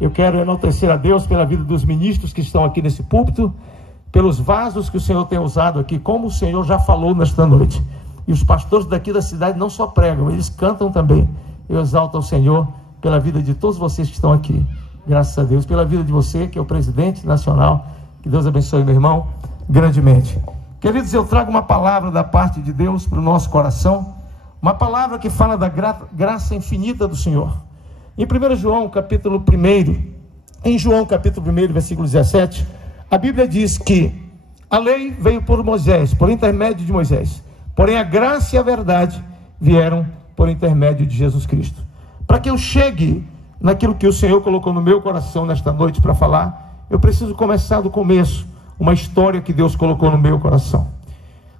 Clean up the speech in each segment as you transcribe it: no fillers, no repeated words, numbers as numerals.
Eu quero enaltecer a Deus pela vida dos ministros que estão aqui nesse púlpito, pelos vasos que o Senhor tem usado aqui, como o Senhor já falou nesta noite. E os pastores daqui da cidade não só pregam, eles cantam também. Eu exalto ao Senhor pela vida de todos vocês que estão aqui. Graças a Deus, pela vida de você, que é o presidente nacional. Que Deus abençoe, meu irmão, grandemente. Queridos, eu trago uma palavra da parte de Deus para o nosso coração. Uma palavra que fala da graça infinita do Senhor. Em 1 João, capítulo 1, em João, capítulo 1, versículo 17, a Bíblia diz que a lei veio por Moisés, por intermédio de Moisés. Porém, a graça e a verdade vieram por intermédio de Jesus Cristo. Para que eu chegue naquilo que o Senhor colocou no meu coração nesta noite para falar, eu preciso começar do começo, uma história que Deus colocou no meu coração.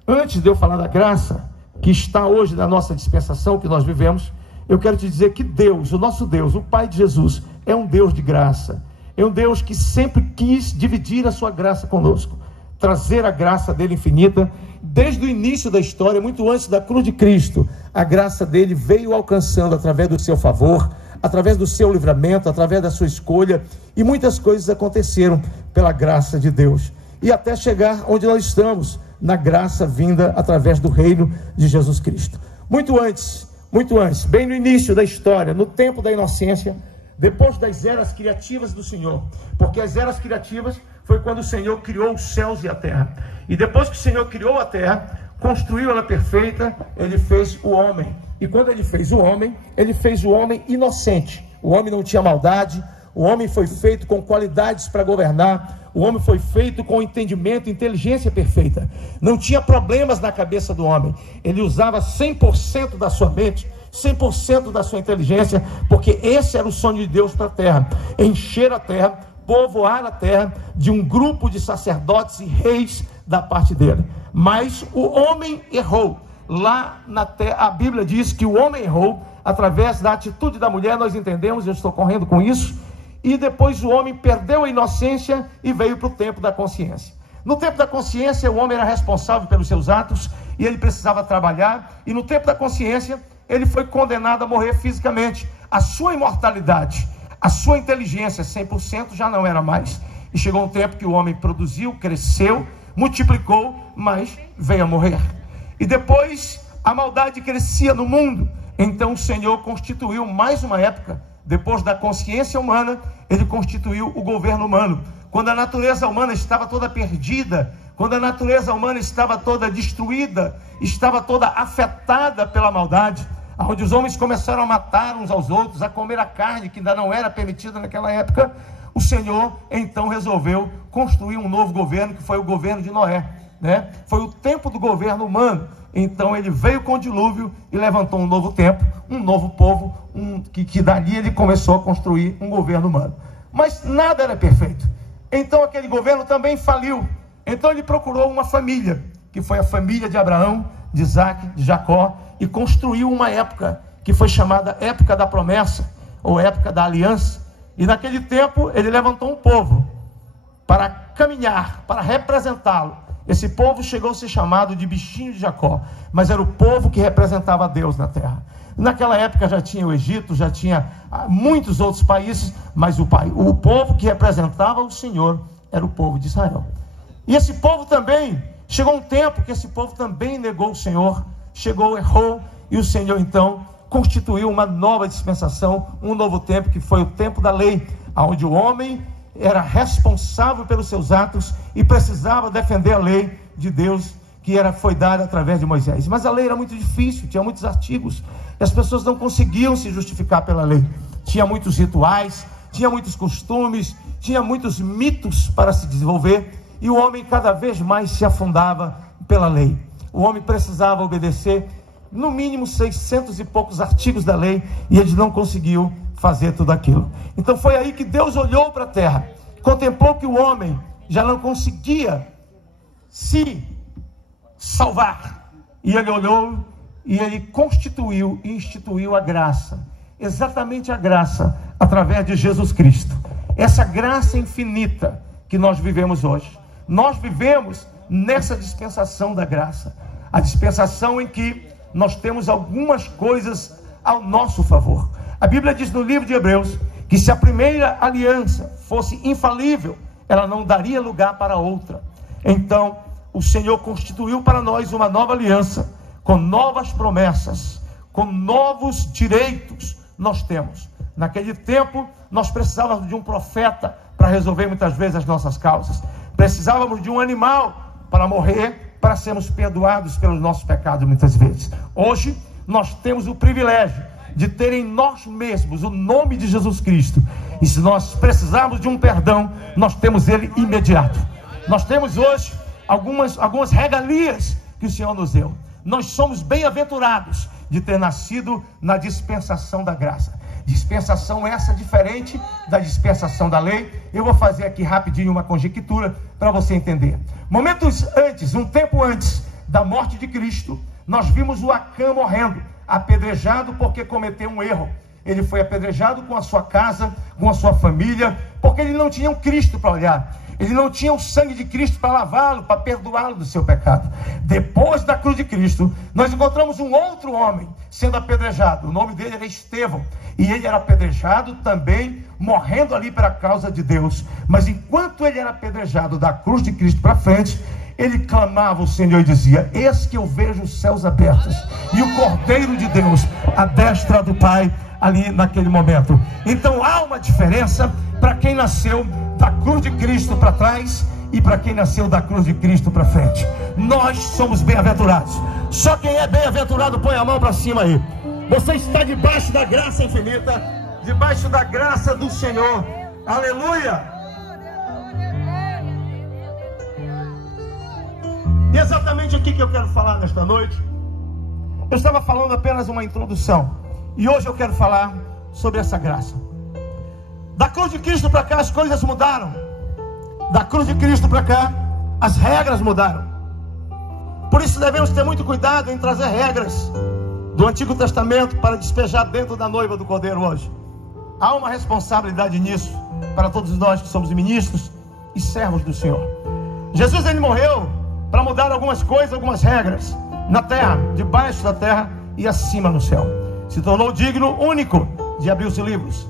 Antes de eu falar da graça, que está hoje na nossa dispensação, que nós vivemos, eu quero te dizer que Deus, o nosso Deus, o Pai de Jesus, é um Deus de graça. É um Deus que sempre quis dividir a sua graça conosco, trazer a graça dele infinita. Desde o início da história, muito antes da cruz de Cristo, a graça dele veio alcançando através do seu favor, através do seu livramento, através da sua escolha, e muitas coisas aconteceram pela graça de Deus, e até chegar onde nós estamos, na graça vinda através do reino de Jesus Cristo. Muito antes, bem no início da história, no tempo da inocência, depois das eras criativas do Senhor, porque as eras criativas foi quando o Senhor criou os céus e a terra, e depois que o Senhor criou a terra, construiu ela perfeita, ele fez o homem, e quando ele fez o homem inocente. O homem não tinha maldade, o homem foi feito com qualidades para governar, o homem foi feito com entendimento, inteligência perfeita, não tinha problemas na cabeça do homem, ele usava 100% da sua mente, 100% da sua inteligência, porque esse era o sonho de Deus para a terra, encher a terra, povoar a terra de um grupo de sacerdotes e reis da parte dele. Mas o homem errou. Lá na terra, a Bíblia diz que o homem errou através da atitude da mulher, nós entendemos, eu estou correndo com isso, e depois o homem perdeu a inocência e veio para o tempo da consciência. No tempo da consciência, o homem era responsável pelos seus atos, e ele precisava trabalhar, e no tempo da consciência, ele foi condenado a morrer fisicamente. A sua imortalidade, a sua inteligência 100% já não era mais, e chegou um tempo que o homem produziu, cresceu, multiplicou, mas veio a morrer. E depois a maldade crescia no mundo, então o Senhor constituiu mais uma época, depois da consciência humana, ele constituiu o governo humano. Quando a natureza humana estava toda perdida, quando a natureza humana estava toda destruída, estava toda afetada pela maldade, onde os homens começaram a matar uns aos outros, a comer a carne que ainda não era permitida naquela época, o Senhor então resolveu construir um novo governo, que foi o governo de Noé, né? Foi o tempo do governo humano. Então ele veio com o dilúvio e levantou um novo tempo, um novo povo, que dali ele começou a construir um governo humano. Mas nada era perfeito. Então aquele governo também faliu. Então ele procurou uma família, que foi a família de Abraão, de Isaac, de Jacó, e construiu uma época que foi chamada época da promessa, ou época da aliança. E naquele tempo ele levantou um povo para caminhar, para representá-lo. Esse povo chegou a ser chamado de bichinho de Jacó, mas era o povo que representava Deus na terra. Naquela época já tinha o Egito, já tinha muitos outros países, mas o povo que representava o Senhor era o povo de Israel. E esse povo também, chegou um tempo que esse povo também negou o Senhor, errou, e o Senhor então constituiu uma nova dispensação, um novo tempo, que foi o tempo da lei, onde o homem era responsável pelos seus atos e precisava defender a lei de Deus, que foi dada através de Moisés. Mas a lei era muito difícil, tinha muitos artigos, e as pessoas não conseguiam se justificar pela lei. Tinha muitos rituais, tinha muitos costumes, tinha muitos mitos para se desenvolver, e o homem cada vez mais se afundava pela lei. O homem precisava obedecer no mínimo 600 e poucos artigos da lei, e ele não conseguiu fazer tudo aquilo. Então foi aí que Deus olhou para a terra, contemplou que o homem já não conseguia se salvar, e ele olhou e ele constituiu e instituiu a graça, exatamente a graça através de Jesus Cristo, essa graça infinita que nós vivemos hoje. Nós vivemos nessa dispensação da graça, a dispensação em que nós temos algumas coisas ao nosso favor. A Bíblia diz no livro de Hebreus que se a primeira aliança fosse infalível, ela não daria lugar para outra. Então, o Senhor constituiu para nós uma nova aliança, com novas promessas, com novos direitos nós temos. Naquele tempo, nós precisávamos de um profeta para resolver muitas vezes as nossas causas. Precisávamos de um animal para morrer, para sermos perdoados pelos nossos pecados muitas vezes. Hoje, nós temos o privilégio de ter em nós mesmos o nome de Jesus Cristo. E se nós precisarmos de um perdão, nós temos ele imediato. Nós temos hoje algumas regalias que o Senhor nos deu. Nós somos bem-aventurados de ter nascido na dispensação da graça. Dispensação essa diferente da dispensação da lei. Eu vou fazer aqui rapidinho uma conjectura para você entender. Momentos antes, um tempo antes da morte de Cristo, nós vimos o Acã morrendo, apedrejado porque cometeu um erro. Ele foi apedrejado com a sua casa, com a sua família, porque ele não tinha um Cristo para olhar. Ele não tinha o sangue de Cristo para lavá-lo, para perdoá-lo do seu pecado. Depois da cruz de Cristo, nós encontramos um outro homem sendo apedrejado. O nome dele era Estevão. E ele era apedrejado também, morrendo ali pela causa de Deus. Mas enquanto ele era apedrejado da cruz de Cristo para frente, ele clamava ao Senhor e dizia: eis que eu vejo os céus abertos e o Cordeiro de Deus à destra do Pai, ali naquele momento. Então há uma diferença para quem nasceu da cruz de Cristo para trás e para quem nasceu da cruz de Cristo para frente. Nós somos bem-aventurados. Só quem é bem-aventurado põe a mão para cima aí. Você está debaixo da graça infinita, debaixo da graça do Senhor. Aleluia! E exatamente aqui que eu quero falar nesta noite. Eu estava falando apenas uma introdução, e hoje eu quero falar sobre essa graça. Da cruz de Cristo para cá as coisas mudaram. Da cruz de Cristo para cá as regras mudaram. Por isso devemos ter muito cuidado em trazer regras do Antigo Testamento para despejar dentro da noiva do Cordeiro hoje. Há uma responsabilidade nisso para todos nós que somos ministros e servos do Senhor. Jesus, ele morreu para mudar algumas coisas, algumas regras na terra, debaixo da terra e acima no céu. Se tornou digno, único, de abrir os livros.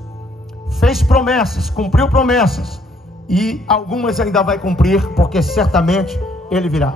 Fez promessas, cumpriu promessas, e algumas ainda vai cumprir, porque certamente ele virá.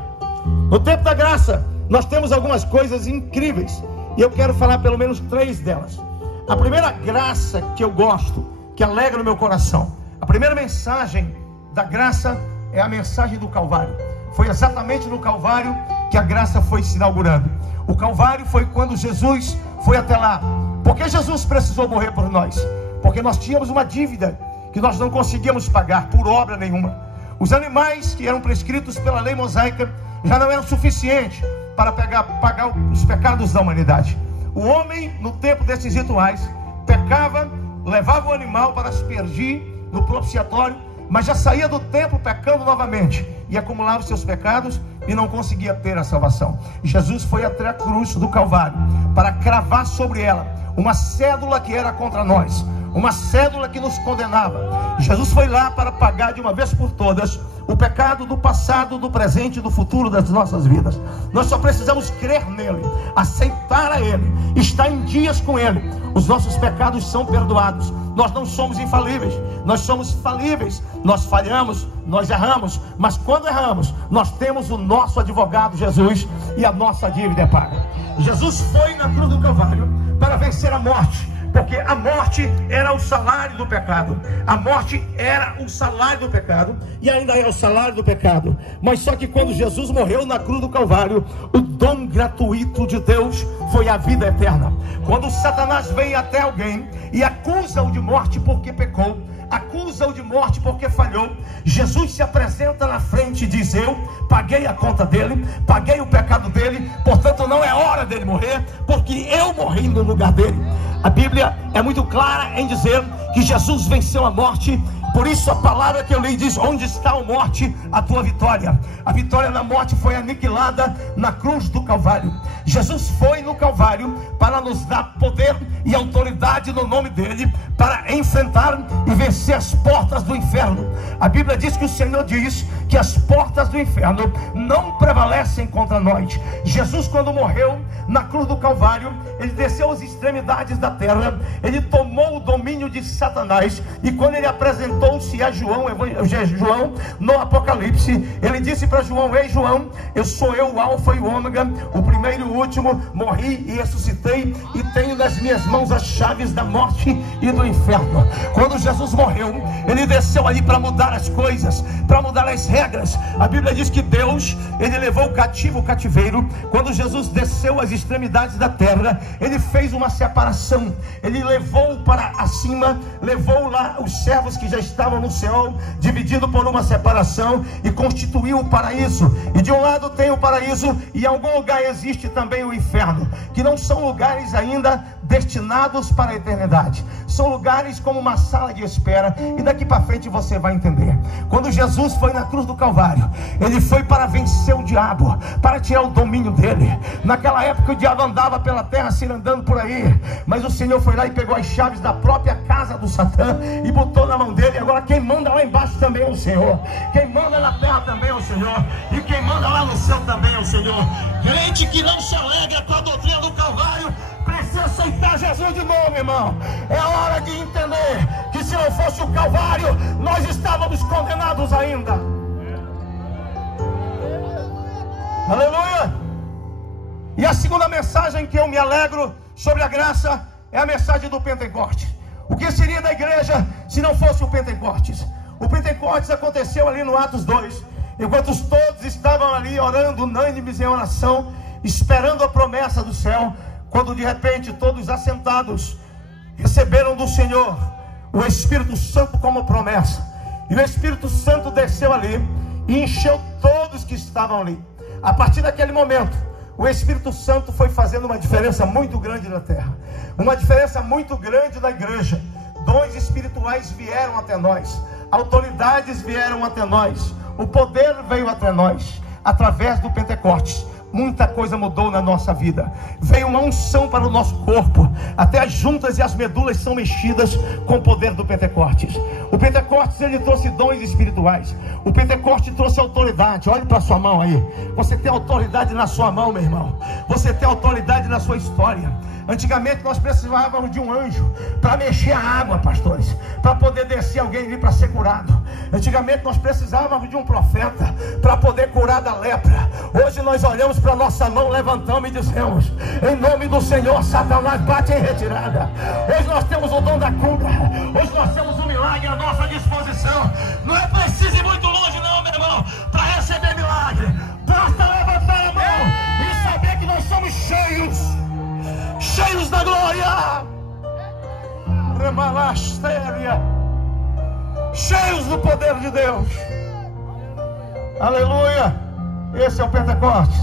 No tempo da graça, nós temos algumas coisas incríveis, e eu quero falar pelo menos 3 delas. A primeira graça que eu gosto, que alegra o meu coração, a primeira mensagem da graça é a mensagem do Calvário. Foi exatamente no Calvário que a graça foi se inaugurando. O Calvário foi quando Jesus foi até lá. Por que Jesus precisou morrer por nós? Porque nós tínhamos uma dívida que nós não conseguíamos pagar por obra nenhuma. Os animais que eram prescritos pela lei mosaica já não eram suficientes para pagar os pecados da humanidade. O homem, no tempo desses rituais, pecava, levava o animal para aspergir no propiciatório, mas já saía do templo pecando novamente e acumulava os seus pecados e não conseguia ter a salvação. Jesus foi até a cruz do Calvário para cravar sobre ela uma cédula que era contra nós, uma cédula que nos condenava. Jesus foi lá para pagar de uma vez por todas o pecado do passado, do presente e do futuro das nossas vidas. Nós só precisamos crer nele, aceitar a ele, estar em dias com ele. Os nossos pecados são perdoados. Nós não somos infalíveis, nós somos falíveis. Nós falhamos, nós erramos, mas quando erramos, nós temos o nosso advogado Jesus e a nossa dívida é paga. Jesus foi na cruz do Calvário para vencer a morte, porque a morte era o salário do pecado. A morte era o salário do pecado e ainda é o salário do pecado. Mas só que quando Jesus morreu na cruz do Calvário, o dom gratuito de Deus foi a vida eterna. Quando Satanás vem até alguém e acusa-o de morte porque pecou, acusa-o de morte porque falhou, Jesus se apresenta na frente e diz: eu paguei a conta dele, paguei o pecado dele, portanto não é hora dele morrer, porque eu morri no lugar dele. A Bíblia é muito clara em dizer que Jesus venceu a morte. Por isso a palavra que eu li diz: onde está a morte, a tua vitória? A vitória na morte foi aniquilada na cruz do Calvário. Jesus foi no Calvário para nos dar poder e autoridade no nome dele, para enfrentar e vencer as portas do inferno. A Bíblia diz que o Senhor diz que as portas do inferno não prevalecem contra nós. Jesus, quando morreu na cruz do Calvário, Calvário, ele desceu às extremidades da terra, ele tomou o domínio de Satanás, e quando ele apresentou-se a João no Apocalipse, ele disse para João: ei João, eu sou o Alfa e o Ômega, o primeiro e o último, morri e ressuscitei, e tenho nas minhas mãos as chaves da morte e do inferno. Quando Jesus morreu, ele desceu ali para mudar as coisas, para mudar as regras. A Bíblia diz que Deus, ele levou o cativeiro. Quando Jesus desceu às extremidades da terra, ele fez uma separação, ele levou para acima, levou lá os servos que já estavam no céu, dividido por uma separação, e constituiu o paraíso. E de um lado tem o paraíso, e em algum lugar existe também o inferno, que não são lugares ainda destinados para a eternidade, são lugares como uma sala de espera, e daqui para frente você vai entender. Quando Jesus foi na cruz do Calvário, ele foi para vencer o diabo, para tirar o domínio dele. Naquela época o diabo andava pela terra, se andando por aí, mas o Senhor foi lá e pegou as chaves da própria casa do Satã e botou na mão dele. Agora quem manda lá embaixo também é o Senhor, quem manda na terra também é o Senhor, e quem manda lá no céu também é o Senhor. Crente que não se alegra com a doutrina do Calvário precisa aceitar Jesus de novo, irmão. É hora de entender que se não fosse o Calvário, nós estávamos condenados ainda. Aleluia! E a segunda mensagem que eu me alegro sobre a graça é a mensagem do Pentecostes. O que seria da igreja se não fosse o Pentecostes? O Pentecostes aconteceu ali no Atos 2, enquanto todos estavam ali orando, unânimes em oração, esperando a promessa do céu, quando de repente todos assentados receberam do Senhor o Espírito Santo como promessa, e o Espírito Santo desceu ali e encheu todos que estavam ali. A partir daquele momento, o Espírito Santo foi fazendo uma diferença muito grande na terra, uma diferença muito grande na igreja. Dons espirituais vieram até nós, autoridades vieram até nós, o poder veio até nós, através do Pentecostes. Muita coisa mudou na nossa vida. Veio uma unção para o nosso corpo. Até as juntas e as medulas são mexidas com o poder do Pentecostes. O Pentecostes, ele trouxe dons espirituais. O Pentecostes trouxe autoridade. Olhe para a sua mão aí. Você tem autoridade na sua mão, meu irmão. Você tem autoridade na sua história. Antigamente nós precisávamos de um anjo para mexer a água, pastores, para poder descer alguém ali para ser curado. Antigamente nós precisávamos de um profeta para poder curar da lepra. Hoje nós olhamos para a nossa mão, levantamos e dizemos: em nome do Senhor, Satanás, bate em retirada. Hoje nós temos o dom da cura. Hoje nós temos um milagre à nossa disposição. Não é preciso ir muito longe não, meu irmão, para receber milagre. Basta levantar a mão e saber que nós somos cheios da glória, cheios do poder de Deus. Aleluia. Esse é o Pentecostes.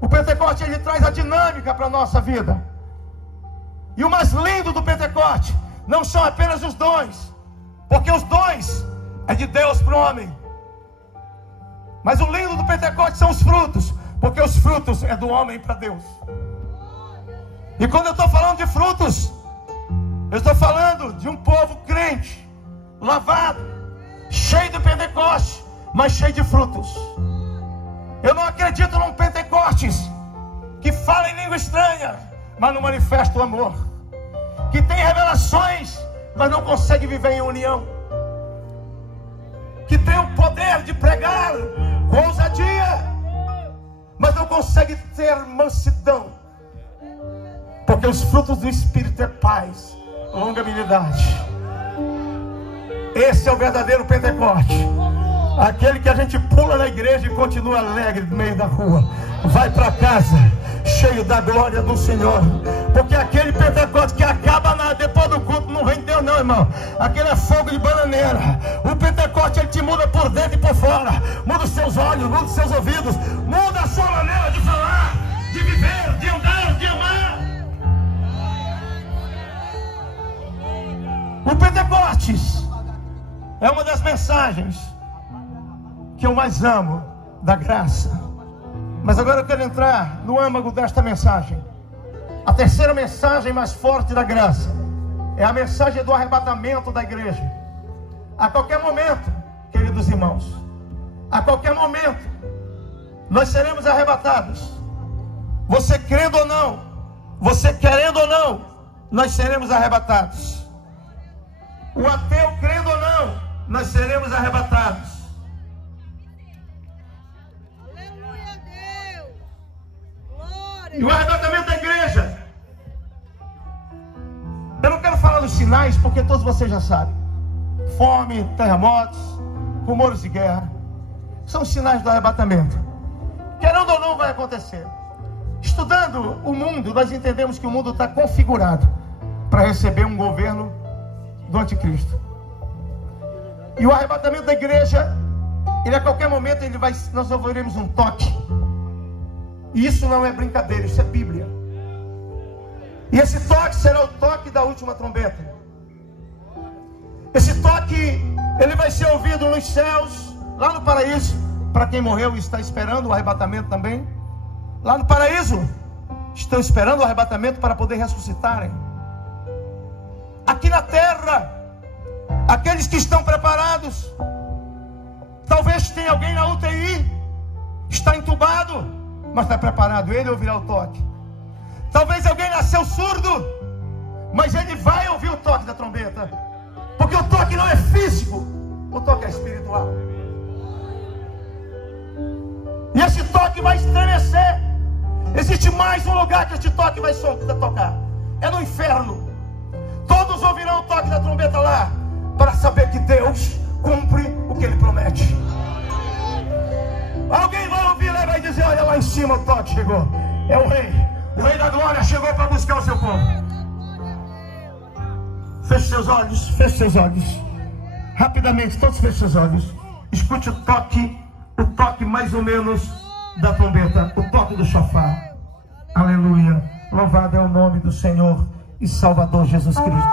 O Pentecostes, ele traz a dinâmica para a nossa vida. E o mais lindo do Pentecostes não são apenas os dons, porque os dons é de Deus para o homem, mas o lindo do Pentecostes são os frutos, porque os frutos é do homem para Deus. E quando eu estou falando de frutos, eu estou falando de um povo crente, lavado, cheio de Pentecostes, mas cheio de frutos. Eu não acredito num Pentecostes que fala em língua estranha, mas não manifesta o amor, que tem revelações, mas não consegue viver em união, que tem o poder de pregar com ousadia, mas não consegue ter mansidão. Porque os frutos do Espírito é paz, longanimidade. Esse é o verdadeiro Pentecoste. Aquele que a gente pula na igreja e continua alegre no meio da rua. Vai para casa cheio da glória do Senhor. Porque aquele Pentecoste que acaba depois do culto não vem Deus não, irmão. Aquele é fogo de bananeira. O Pentecoste, ele te muda por dentro e por fora. Muda os seus olhos, muda os seus ouvidos, muda a sua maneira de falar, de viver, de andar, de amar. O Pentecostes é uma das mensagens que eu mais amo da graça. Mas agora eu quero entrar no âmago desta mensagem. A terceira mensagem mais forte da graça é a mensagem do arrebatamento da igreja. A qualquer momento, queridos irmãos, a qualquer momento nós seremos arrebatados. você crendo ou não, você querendo ou não, nós seremos arrebatados. O ateu crendo ou não, nós seremos arrebatados. Aleluia, Deus. Glória. E o arrebatamento da igreja, eu não quero falar dos sinais, porque todos vocês já sabem. Fome, terremotos, rumores de guerra, são sinais do arrebatamento. Querendo ou não, vai acontecer. Estudando o mundo, nós entendemos que o mundo está configurado para receber um governo do anticristo. E o arrebatamento da igreja, ele a qualquer momento nós ouviremos um toque. E isso não é brincadeira, isso é Bíblia. E esse toque será o toque da última trombeta. Esse toque, ele vai ser ouvido nos céus, lá no paraíso, para quem morreu e está esperando o arrebatamento também. Lá no paraíso, estão esperando o arrebatamento para poder ressuscitarem. Aqui na terra, aqueles que estão preparados, talvez tenha alguém na UTI, está entubado, mas está preparado, ele ouvirá o toque. Talvez alguém nasceu surdo, mas ele vai ouvir o toque da trombeta, porque o toque não é físico, o toque é espiritual. E esse toque vai estremecer. Existe mais um lugar que este toque vai tocar, é no inferno. Todos ouvirão o toque da trombeta lá, para saber que Deus cumpre o que Ele promete. Alguém vai ouvir lá e vai dizer: olha lá em cima, o toque chegou. É o rei da glória chegou para buscar o seu povo. Feche seus olhos, feche seus olhos. Rapidamente, todos fechem seus olhos. Escute o toque mais ou menos da trombeta, o toque do shofar. Aleluia. Louvado é o nome do Senhor e Salvador Jesus Cristo.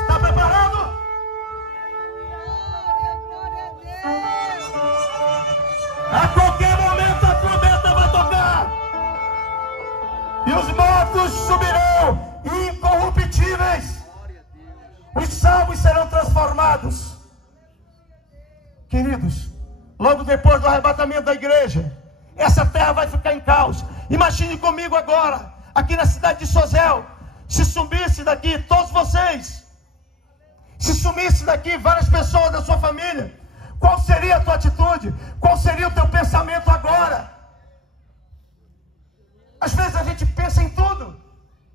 Está preparado? A qualquer momento a trombeta vai tocar. E os mortos subirão incorruptíveis. Os salvos serão transformados. Queridos, logo depois do arrebatamento da igreja, essa terra vai ficar em caos. Imagine comigo agora, aqui na cidade de Sozel, se sumisse daqui todos vocês, se sumisse daqui várias pessoas da sua família, qual seria a tua atitude? Qual seria o teu pensamento agora? Às vezes a gente pensa em tudo,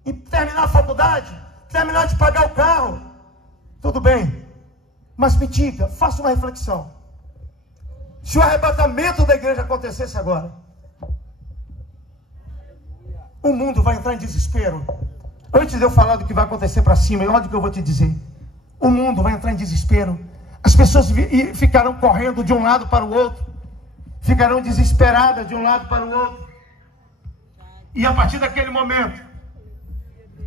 em terminar a faculdade, terminar de pagar o carro. Tudo bem, mas me diga, faça uma reflexão. Se o arrebatamento da igreja acontecesse agora, o mundo vai entrar em desespero. Antes de eu falar do que vai acontecer para cima, olha o que eu vou te dizer. O mundo vai entrar em desespero. As pessoas ficarão correndo de um lado para o outro, ficarão desesperadas de um lado para o outro. E a partir daquele momento,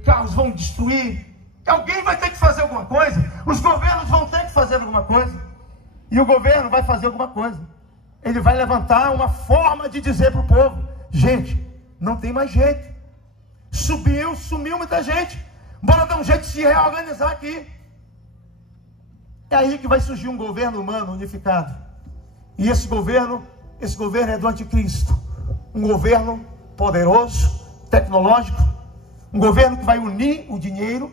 carros vão destruir. Alguém vai ter que fazer alguma coisa. Os governos vão ter que fazer alguma coisa. E o governo vai fazer alguma coisa. Ele vai levantar uma forma de dizer para o povo: gente, não tem mais jeito. Sumiu muita gente. Bora dar um jeito de se reorganizar aqui. É aí que vai surgir um governo humano unificado. E esse governo é do anticristo. Um governo poderoso, tecnológico. Um governo que vai unir o dinheiro.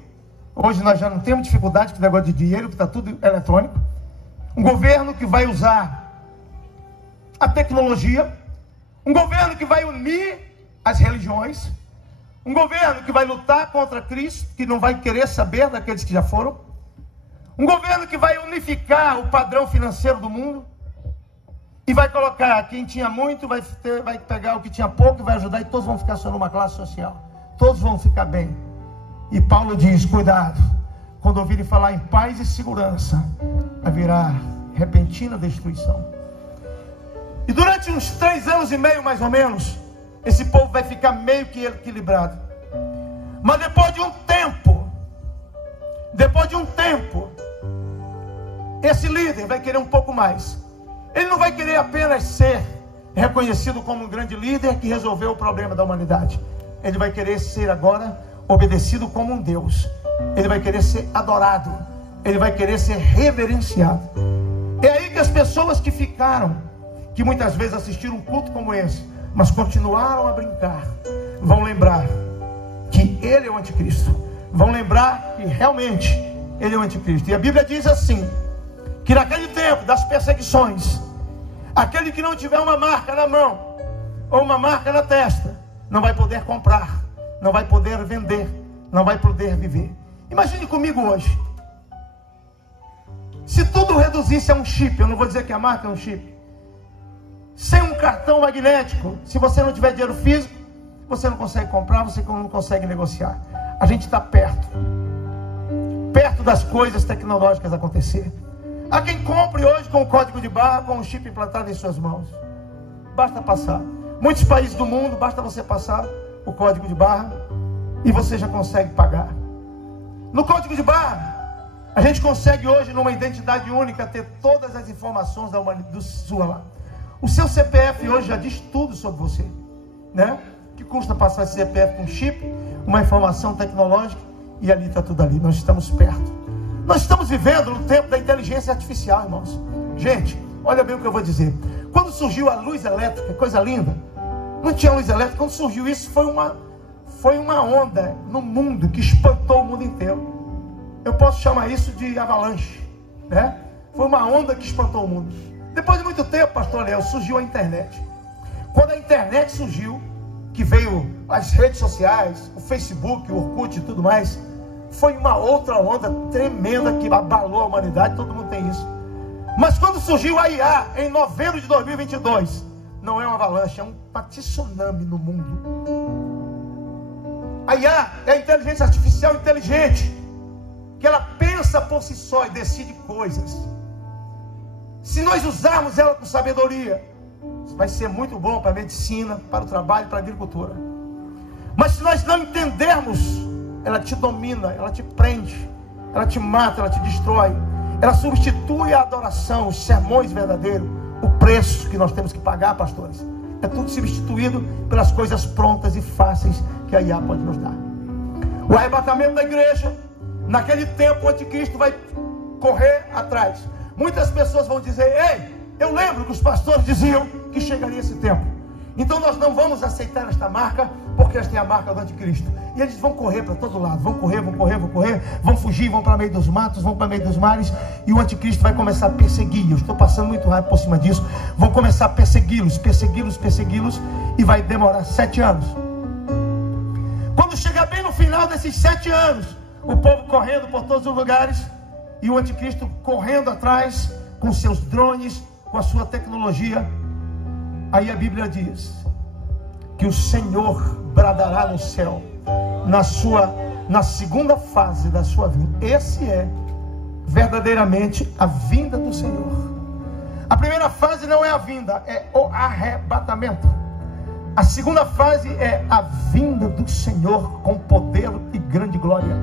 Hoje nós já não temos dificuldade com o negócio de dinheiro, que está tudo eletrônico. Um governo que vai usar a tecnologia. Um governo que vai unir as religiões. Um governo que vai lutar contra Cristo, que não vai querer saber daqueles que já foram. Um governo que vai unificar o padrão financeiro do mundo. E vai colocar quem tinha muito, vai pegar o que tinha pouco e vai ajudar, e todos vão ficar só numa classe social. Todos vão ficar bem. E Paulo diz: cuidado, quando ouvirem falar em paz e segurança, haverá repentina destruição. E durante uns 3 anos e meio, mais ou menos, esse povo vai ficar meio que equilibrado. Mas depois de um tempo, esse líder vai querer um pouco mais. Ele não vai querer apenas ser reconhecido como um grande líder que resolveu o problema da humanidade. Ele vai querer ser agora obedecido como um Deus. Ele vai querer ser adorado. Ele vai querer ser reverenciado. É aí que as pessoas que que muitas vezes assistiram um culto como esse, mas continuaram a brincar, vão lembrar que ele é o anticristo. Vão lembrar que realmente ele é o anticristo. E a Bíblia diz assim, que naquele tempo das perseguições, aquele que não tiver uma marca na mão, ou uma marca na testa, não vai poder comprar, não vai poder vender, não vai poder viver. Imagine comigo hoje, se tudo reduzisse a um chip, eu não vou dizer que a marca é um chip, sem um cartão magnético, se você não tiver dinheiro físico, você não consegue comprar, você não consegue negociar. A gente está perto das coisas tecnológicas acontecer. Há quem compre hoje com o código de barra, com o chip implantado em suas mãos. Basta passar. Muitos países do mundo, basta você passar o código de barra e você já consegue pagar. No código de barra, a gente consegue hoje, numa identidade única, ter todas as informações da humanidade, sua lá. O seu CPF hoje já diz tudo sobre você, né? Que custa passar esse CPF com chip, uma informação tecnológica, e ali está tudo ali. Nós estamos perto. Nós estamos vivendo no tempo da inteligência artificial, irmãos. Gente, olha bem o que eu vou dizer. Quando surgiu a luz elétrica, coisa linda, não tinha luz elétrica. Quando surgiu isso, foi uma onda no mundo que espantou o mundo inteiro. Eu posso chamar isso de avalanche, né? Foi uma onda que espantou o mundo. Depois de muito tempo, pastor Léo, surgiu a internet. Quando a internet surgiu, que veio as redes sociais, o Facebook, o Orkut e tudo mais, foi uma outra onda tremenda que abalou a humanidade, todo mundo tem isso. Mas quando surgiu a IA, em novembro de 2022, não é uma avalanche, é um tsunami no mundo. A IA é a inteligência artificial inteligente, que ela pensa por si só e decide coisas. Se nós usarmos ela com sabedoria, vai ser muito bom para a medicina, para o trabalho, para a agricultura. Mas se nós não entendermos, ela te domina, ela te prende, ela te mata, ela te destrói. Ela substitui a adoração, os sermões verdadeiros, o preço que nós temos que pagar, pastores. É tudo substituído pelas coisas prontas e fáceis que a IA pode nos dar. O arrebatamento da igreja, naquele tempo o anticristo vai correr atrás. Muitas pessoas vão dizer, ei, eu lembro que os pastores diziam que chegaria esse tempo. Então nós não vamos aceitar esta marca, porque esta é a marca do anticristo. E eles vão correr para todo lado, vão correr, vão fugir, vão para meio dos matos, vão para meio dos mares, e o anticristo vai começar a perseguir. Eu estou passando muito rápido por cima disso. Vão começar a persegui-los, e vai demorar 7 anos. Quando chegar bem no final desses 7 anos, o povo correndo por todos os lugares, e o anticristo correndo atrás, com seus drones, com a sua tecnologia. Aí a Bíblia diz que o Senhor bradará no céu, na segunda fase da sua vinda. Esse é verdadeiramente a vinda do Senhor. A primeira fase não é a vinda, é o arrebatamento. A segunda fase é a vinda do Senhor com poder e grande glória.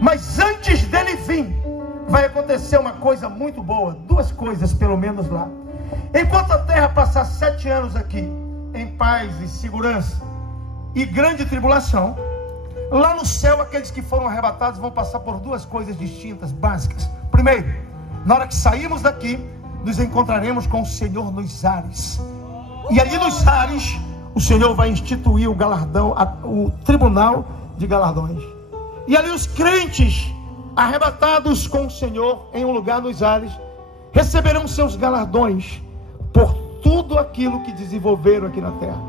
Mas antes dele vir, vai acontecer uma coisa muito boa. 2 coisas pelo menos lá. Enquanto a terra passar 7 anos aqui, em paz e segurança e grande tribulação, lá no céu aqueles que foram arrebatados vão passar por 2 coisas distintas, básicas. Primeiro, na hora que sairmos daqui, nos encontraremos com o Senhor nos ares. E ali nos ares, o Senhor vai instituir o galardão, o tribunal de galardões. E ali os crentes arrebatados com o Senhor em um lugar nos ares receberão seus galardões por tudo aquilo que desenvolveram aqui na terra.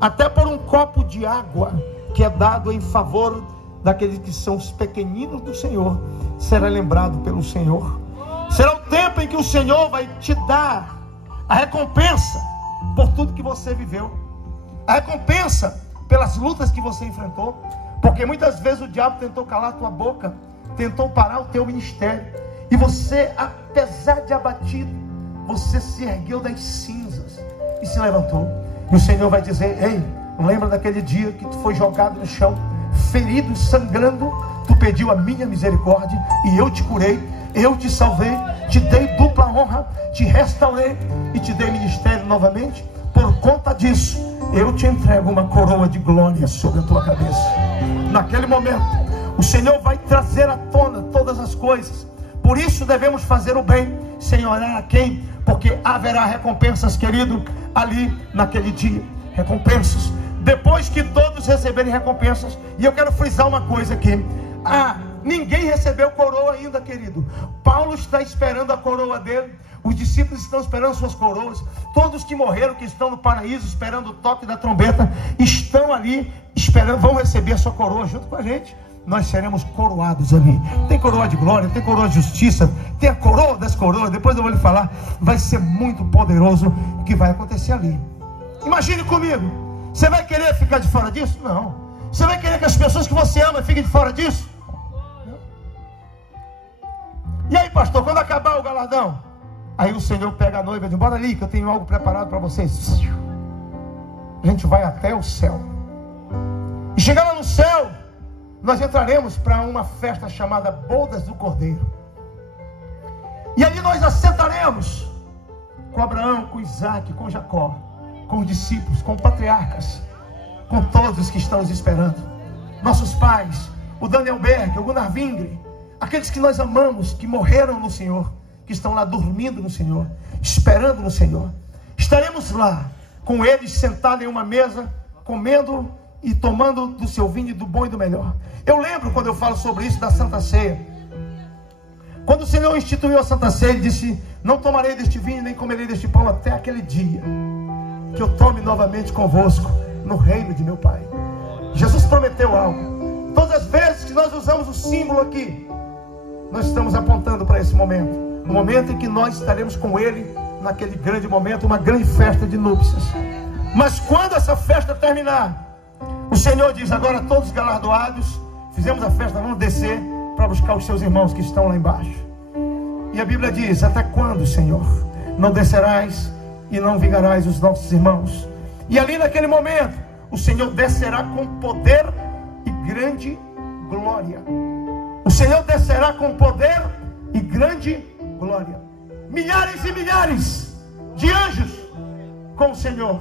Até por um copo de água que é dado em favor daqueles que são os pequeninos do Senhor, será lembrado pelo Senhor. Será o tempo em que o Senhor vai te dar a recompensa por tudo que você viveu, a recompensa pelas lutas que você enfrentou. Porque muitas vezes o diabo tentou calar a tua boca, tentou parar o teu ministério, e você, apesar de abatido, você se ergueu das cinzas e se levantou. E o Senhor vai dizer, ei, lembra daquele dia que tu foi jogado no chão, ferido, sangrando, tu pediu a minha misericórdia e eu te curei, eu te salvei, te dei dupla honra, te restaurei e te dei ministério novamente. Por conta disso, eu te entrego uma coroa de glória sobre a tua cabeça. Naquele momento, o Senhor vai trazer à tona todas as coisas. Por isso devemos fazer o bem, sem olhar a quem, porque haverá recompensas, querido, ali naquele dia. Recompensas. Depois que todos receberem recompensas, e eu quero frisar uma coisa aqui. Ninguém recebeu coroa ainda, querido. Paulo está esperando a coroa dele. Os discípulos estão esperando suas coroas. Todos que morreram, que estão no paraíso, esperando o toque da trombeta, estão ali esperando, vão receber a sua coroa junto com a gente. Nós seremos coroados ali. Tem coroa de glória, tem coroa de justiça, tem a coroa das coroas. Depois eu vou lhe falar. Vai ser muito poderoso o que vai acontecer ali. Imagine comigo. Você vai querer ficar de fora disso? Não. Você vai querer que as pessoas que você ama fiquem de fora disso? Não. E aí, pastor, quando acabar o galardão, aí o Senhor pega a noiva e diz: bora ali que eu tenho algo preparado para vocês. A gente vai até o céu. E chegando lá no céu, nós entraremos para uma festa chamada Bodas do Cordeiro. E ali nós assentaremos com Abraão, com Isaac, com Jacó, com os discípulos, com patriarcas, com todos que estão nos esperando. Nossos pais, o Daniel Berg, o Gunnar Vingre, aqueles que nós amamos, que morreram no Senhor, que estão lá dormindo no Senhor, esperando no Senhor. Estaremos lá com eles sentados em uma mesa, comendo e tomando do seu vinho e do bom e do melhor. Eu lembro quando eu falo sobre isso da Santa Ceia. Quando o Senhor instituiu a Santa Ceia, Ele disse: não tomarei deste vinho, nem comerei deste pão até aquele dia que eu tome novamente convosco no reino de meu Pai. Jesus prometeu algo. Todas as vezes que nós usamos o símbolo aqui, nós estamos apontando para esse momento. O momento em que nós estaremos com Ele, naquele grande momento, uma grande festa de núpcias. Mas quando essa festa terminar, o Senhor diz: agora todos galardoados, fizemos a festa, vamos descer para buscar os seus irmãos que estão lá embaixo. E a Bíblia diz: até quando, Senhor, não descerás e não vingarás os nossos irmãos? E ali naquele momento, o Senhor descerá com poder e grande glória. O Senhor descerá com poder e grande glória. Milhares e milhares de anjos com o Senhor.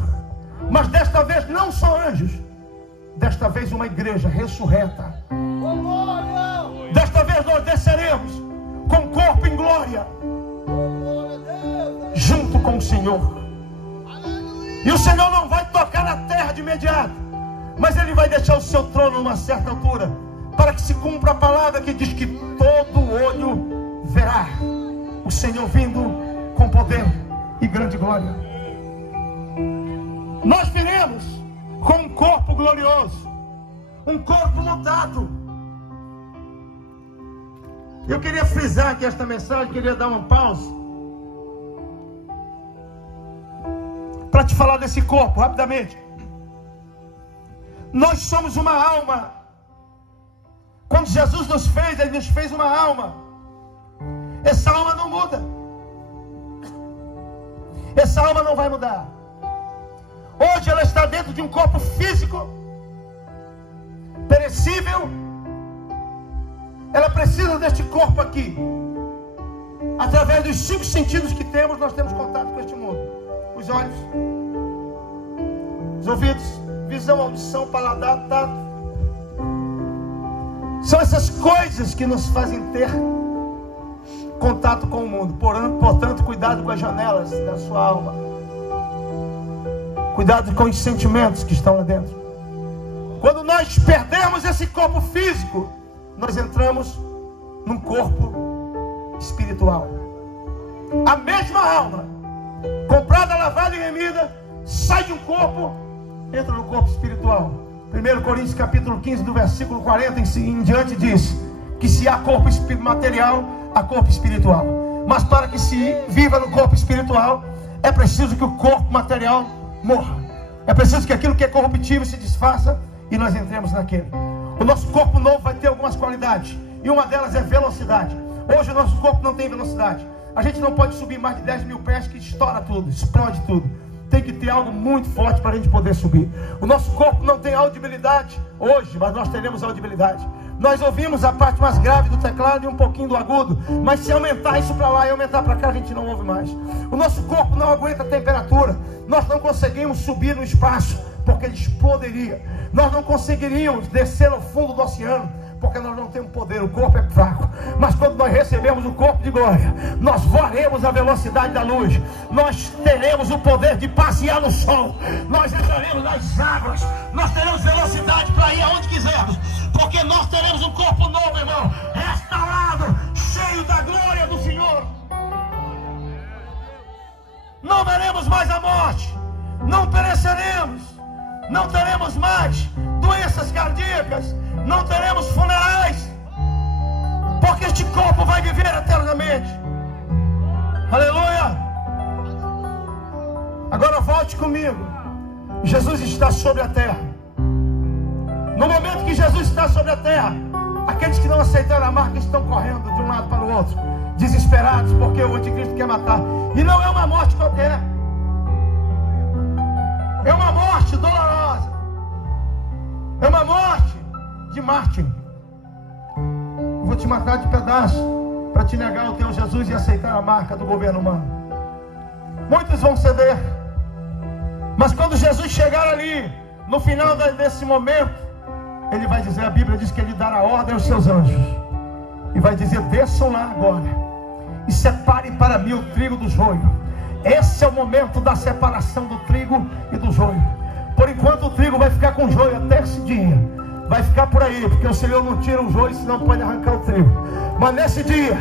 Mas desta vez não só anjos. Desta vez uma igreja ressurreta. Desta vez nós desceremos com corpo em glória, junto com o Senhor. E o Senhor não vai tocar na terra de imediato, mas Ele vai deixar o seu trono numa certa altura, para que se cumpra a palavra que diz que todo olho verá o Senhor vindo com poder e grande glória. Nós viremos com um corpo glorioso, um corpo mudado. Eu queria frisar aqui esta mensagem, queria dar uma pausa para te falar desse corpo, rapidamente. Nós somos uma alma. Quando Jesus nos fez, Ele nos fez uma alma. Essa alma não muda. Essa alma não vai mudar. Hoje ela está dentro de um corpo físico, perecível. Ela precisa deste corpo aqui. Através dos 5 sentidos que temos, nós temos contato com este mundo. Os olhos, os ouvidos, visão, audição, paladar, tato. São essas coisas que nos fazem ter contato com o mundo. Portanto, cuidado com as janelas da sua alma. Cuidado com os sentimentos que estão lá dentro. Quando nós perdemos esse corpo físico, nós entramos num corpo espiritual. A mesma alma, comprada, lavada e remida, sai de um corpo, entra no corpo espiritual. 1 Coríntios capítulo 15, do versículo 40 em diante, diz que se há corpo material, há corpo espiritual. Mas para que se viva no corpo espiritual, é preciso que o corpo material morra. É preciso que aquilo que é corruptível se desfaça e nós entremos naquele. O nosso corpo novo vai ter algumas qualidades, e uma delas é velocidade. Hoje o nosso corpo não tem velocidade. A gente não pode subir mais de 10 mil pés que estoura tudo, explode tudo. Tem que ter algo muito forte para a gente poder subir. O nosso corpo não tem audibilidade hoje, mas nós teremos audibilidade. Nós ouvimos a parte mais grave do teclado e um pouquinho do agudo, mas se aumentar isso para lá e aumentar para cá, a gente não ouve mais. O nosso corpo não aguenta a temperatura. Nós não conseguimos subir no espaço, porque ele explodiria. Nós não conseguiríamos descer ao fundo do oceano, porque nós não temos tem um poder, o corpo é fraco, mas quando nós recebemos o corpo de glória, nós voaremos a velocidade da luz, nós teremos o poder de passear no sol, nós entraremos nas águas, nós teremos velocidade para ir aonde quisermos, porque nós teremos um corpo novo, irmão, restaurado, cheio da glória do Senhor. Não veremos mais a morte, não pereceremos, não teremos mais doenças cardíacas, não teremos funerais, porque este corpo vai viver eternamente. Aleluia! Agora volte comigo. Jesus está sobre a terra. No momento que Jesus está sobre a terra, aqueles que não aceitaram a marca estão correndo de um lado para o outro, desesperados, porque o anticristo quer matar. E não é uma morte qualquer, é uma morte dolorosa, é uma morte de mártir. Eu vou te matar de pedaço para te negar o teu Jesus e aceitar a marca do governo humano. Muitos vão ceder, mas quando Jesus chegar ali, no final desse momento, ele vai dizer, a Bíblia diz que ele dará ordem aos seus anjos e vai dizer, desçam lá agora e separem para mim o trigo do joio. Esse é o momento da separação do trigo e do joio. Por enquanto o trigo vai ficar com o joio até esse dia, vai ficar por aí, porque o Senhor não tira o joio, senão pode arrancar o trigo. Mas nesse dia,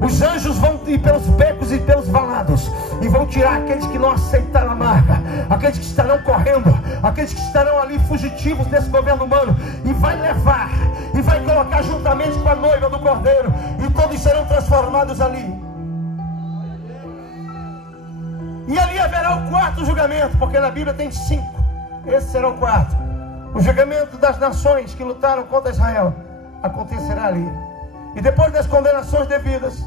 os anjos vão ir pelos becos e pelos valados e vão tirar aqueles que não aceitaram a marca, aqueles que estarão correndo, aqueles que estarão ali fugitivos desse governo humano, e vai levar, e vai colocar juntamente com a noiva do Cordeiro, e todos serão transformados ali. E ali haverá o quarto julgamento, porque na Bíblia tem 5. Esse será o quarto. O julgamento das nações que lutaram contra Israel acontecerá ali. E depois das condenações devidas,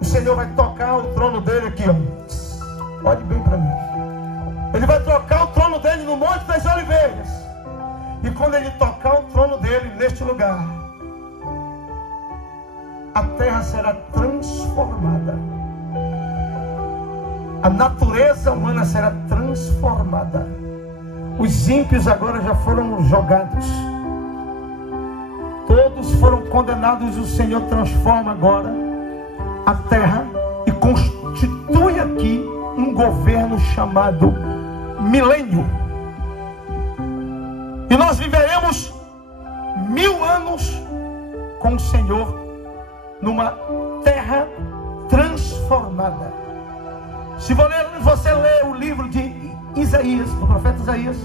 o Senhor vai tocar o trono dele aqui, ó. Olhe bem para mim. Ele vai tocar o trono dele no Monte das Oliveiras. E quando ele tocar o trono dele neste lugar, a terra será transformada. A natureza humana será transformada. Os ímpios agora já foram jogados. Todos foram condenados. O Senhor transforma agora a terra e constitui aqui um governo chamado milênio. E nós viveremos 1000 anos com o Senhor numa terra transformada. Se você ler o livro de Isaías, do profeta Isaías,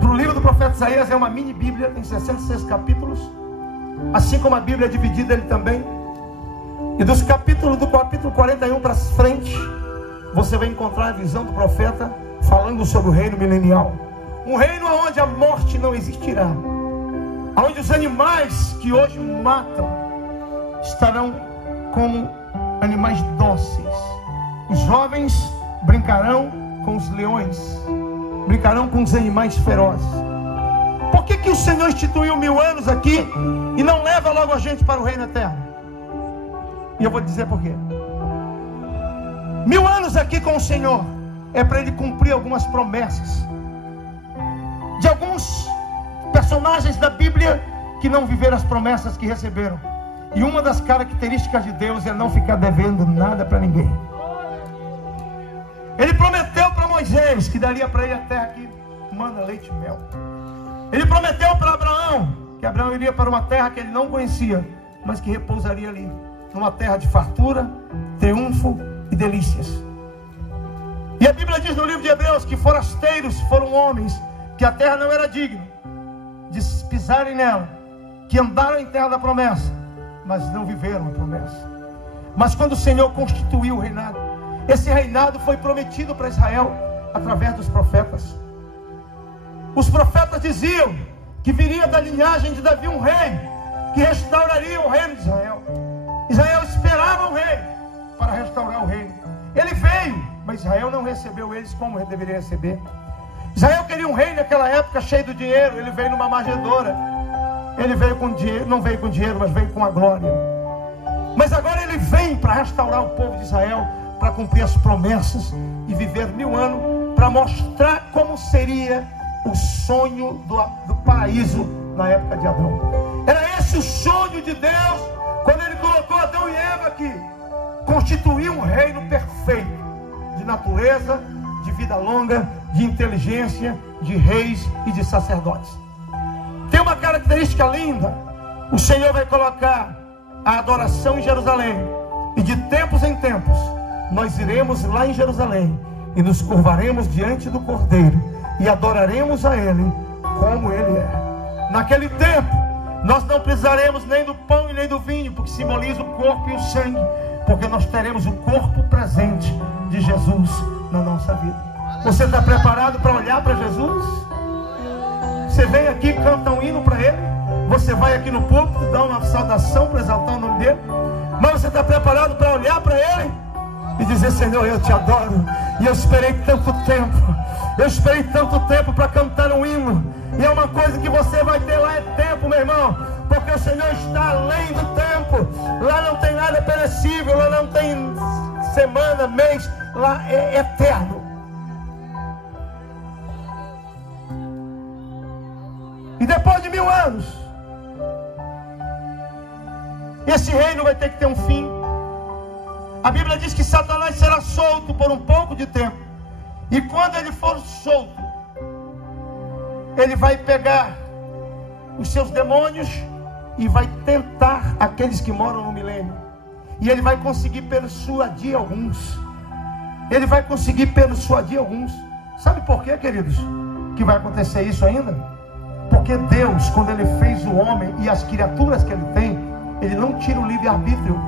o livro do profeta Isaías é uma mini Bíblia, tem 66 capítulos, assim como a Bíblia é dividida ele também. E do capítulo 41 para frente, você vai encontrar a visão do profeta falando sobre o reino milenial. Um reino onde a morte não existirá, onde os animais que hoje matam estarão como animais dóceis. Os jovens brincarão com os leões, brincarão com os animais ferozes. Por que o Senhor instituiu 1000 anos aqui e não leva logo a gente para o reino eterno? E eu vou dizer por quê. 1000 anos aqui com o Senhor é para Ele cumprir algumas promessas de alguns personagens da Bíblia que não viveram as promessas que receberam. E uma das características de Deus é não ficar devendo nada para ninguém. Ele prometeu para Moisés que daria para ele a terra que manda leite e mel. Ele prometeu para Abraão que Abraão iria para uma terra que ele não conhecia, mas que repousaria ali, numa terra de fartura, triunfo e delícias. E a Bíblia diz no livro de Hebreus que forasteiros foram homens que a terra não era digna de pisarem nela, que andaram em terra da promessa, mas não viveram a promessa. Mas quando o Senhor constituiu o reinado, esse reinado foi prometido para Israel através dos profetas. Os profetas diziam que viria da linhagem de Davi um rei que restauraria o reino de Israel. Israel esperava um rei para restaurar o reino. Ele veio, mas Israel não recebeu eles como ele deveria receber. Israel queria um rei naquela época cheio de dinheiro. Ele veio numa manjedoura. Ele veio com dinheiro, não veio com dinheiro, mas veio com a glória. Mas agora ele vem para restaurar o povo de Israel, para cumprir as promessas e viver 1000 anos, para mostrar como seria o sonho do paraíso na época de Abraão. Era esse o sonho sonho de Deus, quando Ele colocou Adão e Eva aqui, constituir um reino perfeito, de natureza, de vida longa, de inteligência, de reis e de sacerdotes. Tem uma característica linda: o Senhor vai colocar a adoração em Jerusalém, e de tempos em tempos nós iremos lá em Jerusalém e nos curvaremos diante do Cordeiro e adoraremos a Ele como Ele é. Naquele tempo nós não precisaremos nem do pão e nem do vinho, porque simboliza o corpo e o sangue, porque nós teremos o corpo presente de Jesus na nossa vida. Você está preparado para olhar para Jesus? Você vem aqui, canta um hino para Ele, você vai aqui no púlpito, dá uma saudação para exaltar o nome dEle, mas você está preparado para olhar para Ele e dizer: Senhor, eu te adoro, e eu esperei tanto tempo para cantar um hino. E é uma coisa que você vai ter lá, é tempo, meu irmão, porque o Senhor está além do tempo. Lá não tem nada perecível, lá não tem semana, mês, lá é eterno. E depois de 1000 anos, esse reino vai ter que ter um fim. A Bíblia diz que Satanás será solto por um pouco de tempo, e quando ele for solto, ele vai pegar os seus demônios e vai tentar aqueles que moram no milênio. E ele vai conseguir persuadir alguns. Sabe por quê, queridos, que vai acontecer isso ainda? Porque Deus, quando Ele fez o homem e as criaturas que Ele tem, Ele não tira o livre-arbítrio.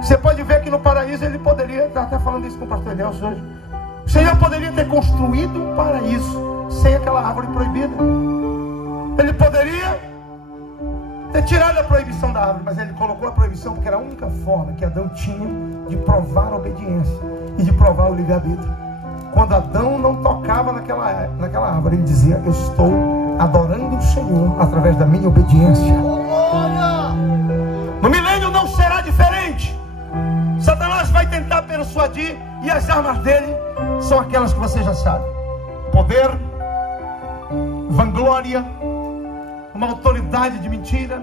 Você pode ver que no paraíso Ele poderia, está até falando isso com o pastor Nelson hoje, o Senhor poderia ter construído um paraíso sem aquela árvore proibida. Ele poderia ter tirado a proibição da árvore, mas Ele colocou a proibição porque era a única forma que Adão tinha de provar a obediência e de provar o livre-arbítrio. Quando Adão não tocava naquela árvore, ele dizia: eu estou adorando o Senhor através da minha obediência. No milênio não será diferente. Satanás vai tentar persuadir, e as armas dele são aquelas que você já sabe: poder, vanglória, uma autoridade de mentira.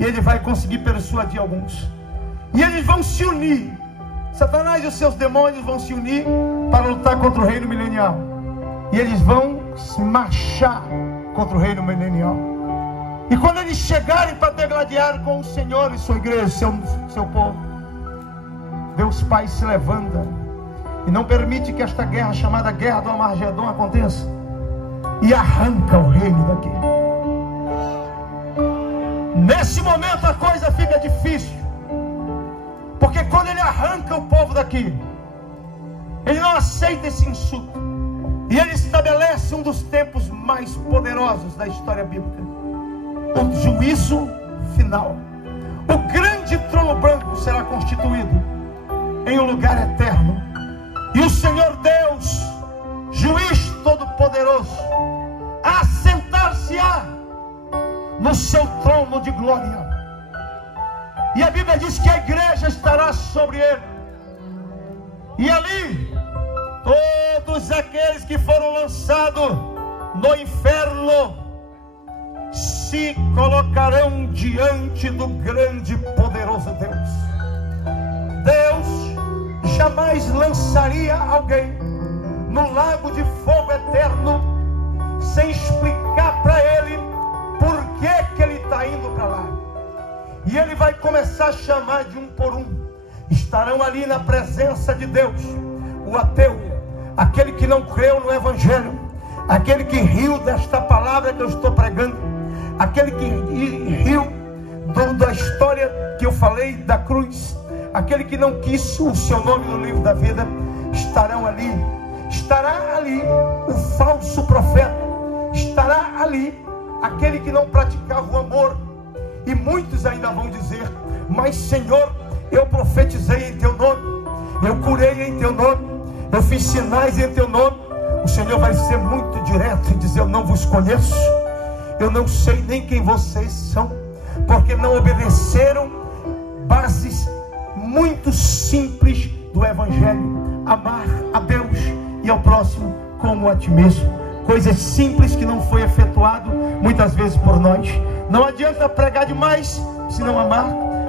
E ele vai conseguir persuadir alguns, e eles vão se unir. Satanás e os seus demônios vão se unir para lutar contra o reino milenial, e eles vão se marchar contra o reino milenial. E quando eles chegarem para degladiar com o Senhor e sua igreja, seu povo, Deus Pai se levanta e não permite que esta guerra, chamada Guerra do Armagedon, aconteça, e arranca o reino daqui. Nesse momento a coisa fica difícil, porque quando ele arranca o povo daqui, ele não aceita esse insulto, e ele estabelece um dos tempos mais poderosos da história bíblica: o juízo final. O grande trono branco será constituído em um lugar eterno, e o Senhor Deus, juiz todo-poderoso, assentar-se-á no seu trono de glória. E a Bíblia diz que a igreja estará sobre ele, e ali todos aqueles que foram lançados no inferno se colocarão diante do grande e poderoso Deus. Deus jamais lançaria alguém no lago de fogo eterno sem explicar para ele por que ele está indo para lá. E ele vai começar a chamar de um por um. Estarão ali na presença de Deus o ateu, aquele que não creu no Evangelho, aquele que riu desta palavra que eu estou pregando, aquele que riu da história que eu falei da cruz, aquele que não quis o seu nome no livro da vida. Estarão ali. Estará ali o falso profeta, estará ali aquele que não praticava o amor. E muitos ainda vão dizer: mas Senhor, eu profetizei em teu nome, eu curei em teu nome, eu fiz sinais em teu nome. O Senhor vai ser muito direto e dizer: eu não vos conheço, eu não sei nem quem vocês são, porque não obedeceram bases muito simples do Evangelho: amar a Deus e ao próximo como a ti mesmo. coisas simples que não foi efetuado muitas vezes por nós. Não adianta pregar demais se não amar.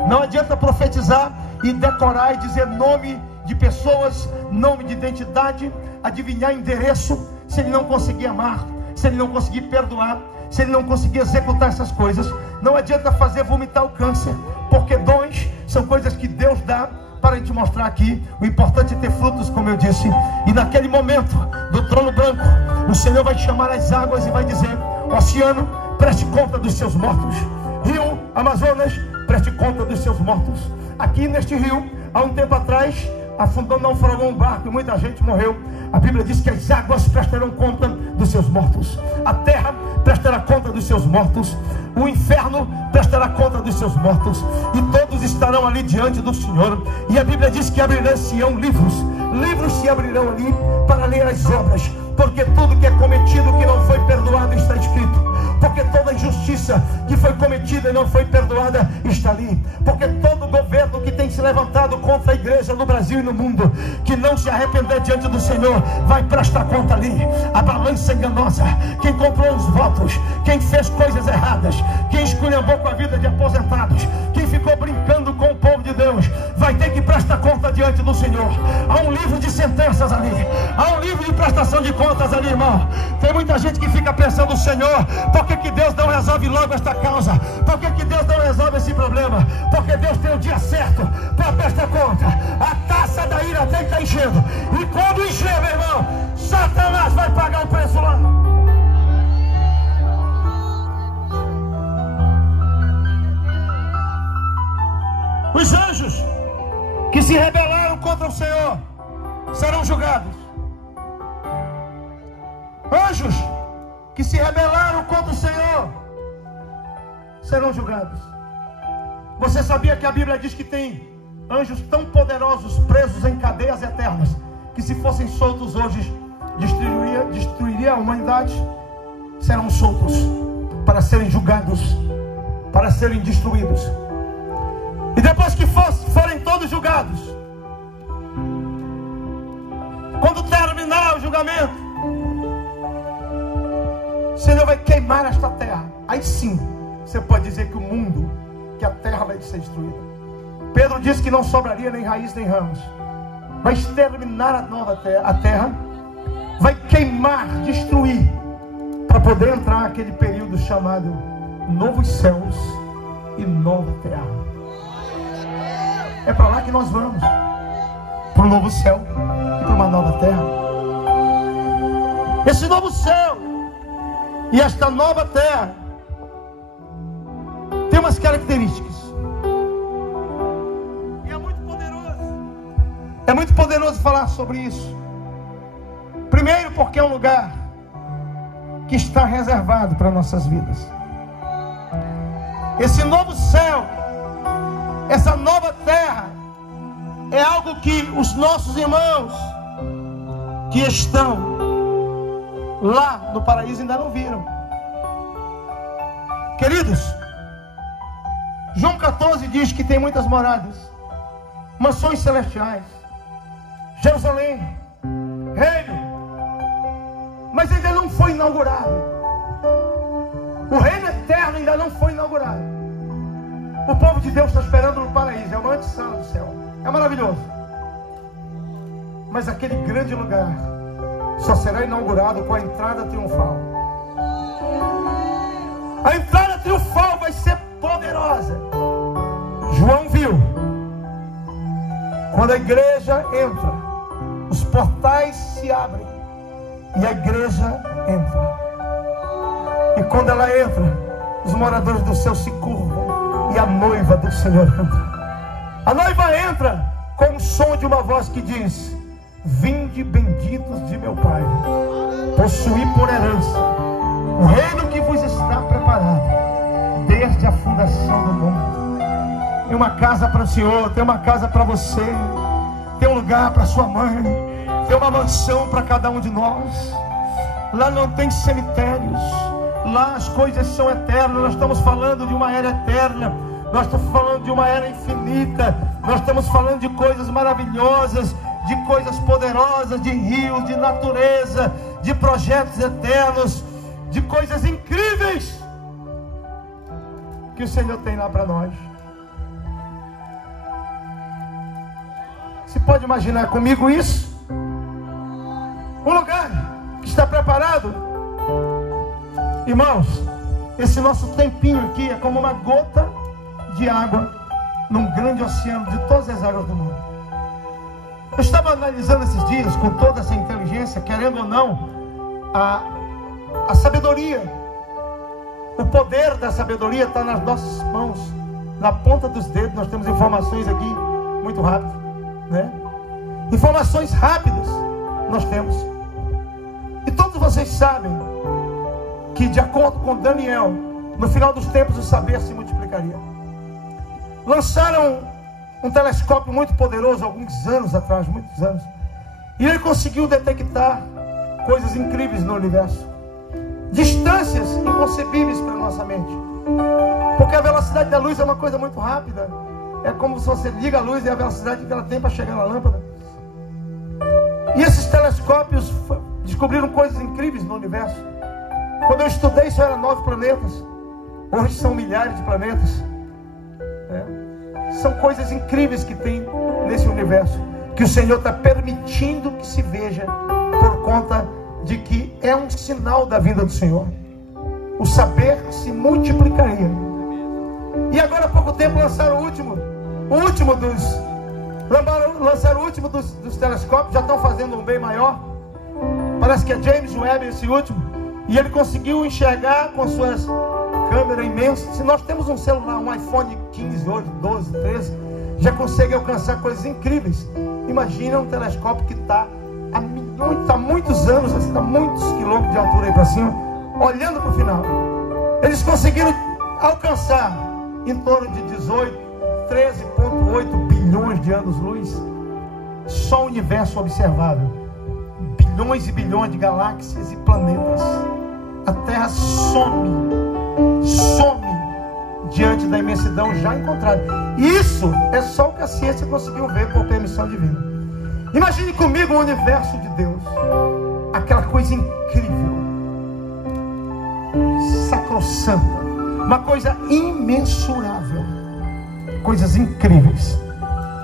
Não adianta profetizar e decorar e dizer nome de pessoas, nome de identidade, adivinhar endereço, se ele não conseguir amar, se ele não conseguir perdoar, se ele não conseguir executar essas coisas. Não adianta fazer vomitar o câncer, porque dons são coisas que Deus dá para a gente mostrar aqui. O importante é ter frutos, como eu disse. E naquele momento do trono branco, o Senhor vai chamar as águas e vai dizer: oceano, preste conta dos seus mortos. Rio Amazonas, preste conta dos seus mortos. Aqui neste rio, há um tempo atrás, afundou, naufragou um barco e muita gente morreu. A Bíblia diz que as águas prestarão conta dos seus mortos. A terra prestará conta dos seus mortos. O inferno prestará conta dos seus mortos. E todos estarão ali diante do Senhor. E a Bíblia diz que abrirão-se-ão livros. Livros se abrirão ali para ler as obras. Porque tudo que é cometido que não foi perdoado está escrito. Porque toda injustiça que foi cometida e não foi perdoada está ali. Porque todo governo que tem se levantado contra a igreja no Brasil e no mundo, que não se arrepender diante do Senhor, vai prestar conta ali. A balança enganosa, quem comprou os votos, quem fez coisas erradas, quem esculhambou com a vida de aposentados, quem ficou brincando com o povo de Deus, vai ter que prestar conta diante do Senhor. Há um livro de sentenças ali, há um livro de prestação de contas ali, irmão. Tem muita gente que fica pensando: Senhor, por que Deus não resolve logo esta causa? Por que Deus não resolve esse problema? Porque Deus tem o dia certo para prestar conta. A taça da ira tem que estar enchendo. E quando encher, meu irmão, Satanás vai pagar o preço lá. Os anjos que se rebelaram contra o Senhor serão julgados. Anjos que se rebelaram contra o Senhor serão julgados. Você sabia que a Bíblia diz que tem anjos tão poderosos presos em cadeias eternas, que se fossem soltos hoje destruiria a humanidade? Serão soltos para serem julgados, para serem destruídos. E depois que forem todos julgados, quando terminar o julgamento, o Senhor vai queimar esta terra. Aí sim, você pode dizer que o mundo, que a terra vai ser destruída. Pedro disse que não sobraria nem raiz nem ramos. Vai exterminar a nova terra, a terra vai queimar, destruir, para poder entrar aquele período chamado novos céus e nova terra. É para lá que nós vamos, para um novo céu e para uma nova terra. Esse novo céu e esta nova terra tem umas características. E é muito poderoso. É muito poderoso falar sobre isso. Primeiro, porque é um lugar que está reservado para nossas vidas. Esse novo céu, essa nova terra, é algo que os nossos irmãos que estão lá no paraíso ainda não viram. Queridos, João 14 diz que tem muitas moradas, mansões celestiais, Jerusalém, reino, mas ainda não foi inaugurado. O reino eterno ainda não foi inaugurado. O povo de Deus está esperando no paraíso. É uma antessala do céu. É maravilhoso. Mas aquele grande lugar só será inaugurado com a entrada triunfal. A entrada triunfal vai ser poderosa. João viu. Quando a igreja entra, os portais se abrem e a igreja entra. E quando ela entra, os moradores do céu se curvam e a noiva do Senhor entra. A noiva entra com o som de uma voz que diz: vinde benditos de meu Pai, possuí por herança o reino que vos está preparado desde a fundação do mundo. Tem uma casa para o Senhor, tem uma casa para você, tem um lugar para sua mãe, tem uma mansão para cada um de nós. Lá não tem cemitérios, lá as coisas são eternas. Nós estamos falando de uma era eterna, nós estamos falando de uma era infinita, nós estamos falando de coisas maravilhosas, de coisas poderosas, de rios, de natureza, de projetos eternos, de coisas incríveis que o Senhor tem lá para nós. Você pode imaginar comigo isso? Um lugar que está preparado. Irmãos, esse nosso tempinho aqui é como uma gota de água num grande oceano de todas as águas do mundo. Eu estava analisando esses dias com toda essa inteligência, querendo ou não, a sabedoria, o poder da sabedoria está nas nossas mãos, na ponta dos dedos. Nós temos informações aqui muito rápido, né? Informações rápidas nós temos. E todos vocês sabem que, de acordo com Daniel, no final dos tempos o saber se multiplicaria. Lançaram um telescópio muito poderoso alguns anos atrás, muitos anos, e ele conseguiu detectar coisas incríveis no universo, distâncias inconcebíveis para a nossa mente, porque a velocidade da luz é uma coisa muito rápida. É como se você liga a luz e a velocidade que ela tem para chegar na lâmpada. E esses telescópios descobriram coisas incríveis no universo. Quando eu estudei, isso era 9 planetas. Hoje são milhares de planetas. São coisas incríveis que tem nesse universo, que o Senhor está permitindo que se veja, por conta de que é um sinal da vinda do Senhor. O saber se multiplicaria. E agora há pouco tempo lançaram o último dos telescópios. Já estão fazendo um bem maior. Parece que é James Webb esse último. E ele conseguiu enxergar com suas câmeras imensas. Se nós temos um celular, um iPhone 15 hoje, 12, 13, já consegue alcançar coisas incríveis. Imagina um telescópio que está há muitos anos, assim, a muitos quilômetros de altura aí para cima, olhando para o final. Eles conseguiram alcançar em torno de 13,8 bilhões de anos-luz. Só o universo observável. Bilhões e bilhões de galáxias e planetas. A Terra some diante da imensidão já encontrada. Isso é só o que a ciência conseguiu ver por permissão divina. Imagine comigo o universo de Deus, aquela coisa incrível, sacrossanta, uma coisa imensurável, coisas incríveis,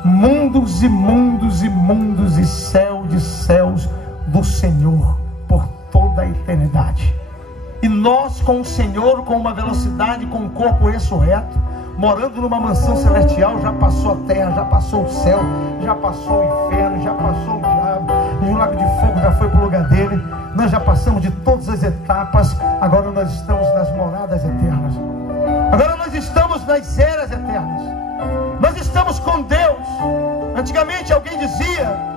mundos e mundos e mundos e céu de céus do Senhor por toda a eternidade. E nós com o Senhor, com uma velocidade, com um corpo ressurreto, morando numa mansão celestial. Já passou a terra, já passou o céu, já passou o inferno, já passou o diabo, e o lago de fogo já foi para o lugar dele. Nós já passamos de todas as etapas. Agora nós estamos nas moradas eternas. Agora nós estamos nas eras eternas. Nós estamos com Deus. Antigamente alguém dizia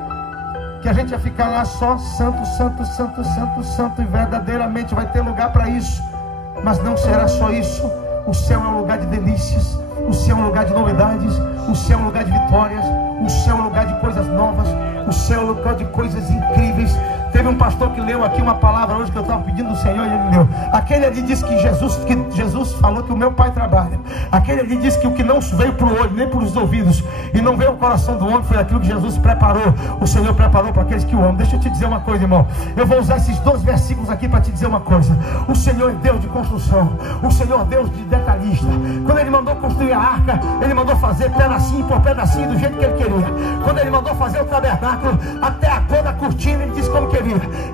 que a gente ia ficar lá só santo, santo, santo, santo, santo, e verdadeiramente vai ter lugar para isso. Mas não será só isso. O céu é um lugar de delícias, o céu é um lugar de novidades, o céu é um lugar de vitórias, o céu é um lugar de coisas novas, o céu é um lugar de coisas incríveis. Teve um pastor que leu aqui uma palavra hoje que eu estava pedindo ao Senhor, e ele leu. Aquele ali disse que Jesus falou que o meu Pai trabalha. Aquele ali disse que o que não veio para o olho, nem para os ouvidos, e não veio ao coração do homem, foi aquilo que Jesus preparou. O Senhor preparou para aqueles que o amam. Deixa eu te dizer uma coisa, irmão. Eu vou usar esses 2 versículos aqui para te dizer uma coisa. O Senhor é Deus de construção. O Senhor é Deus de detalhista. Quando Ele mandou construir a arca, Ele mandou fazer pedacinho por pedacinho, do jeito que Ele queria. Quando Ele mandou fazer o tabernáculo, até a cor da cortina, Ele disse como queria.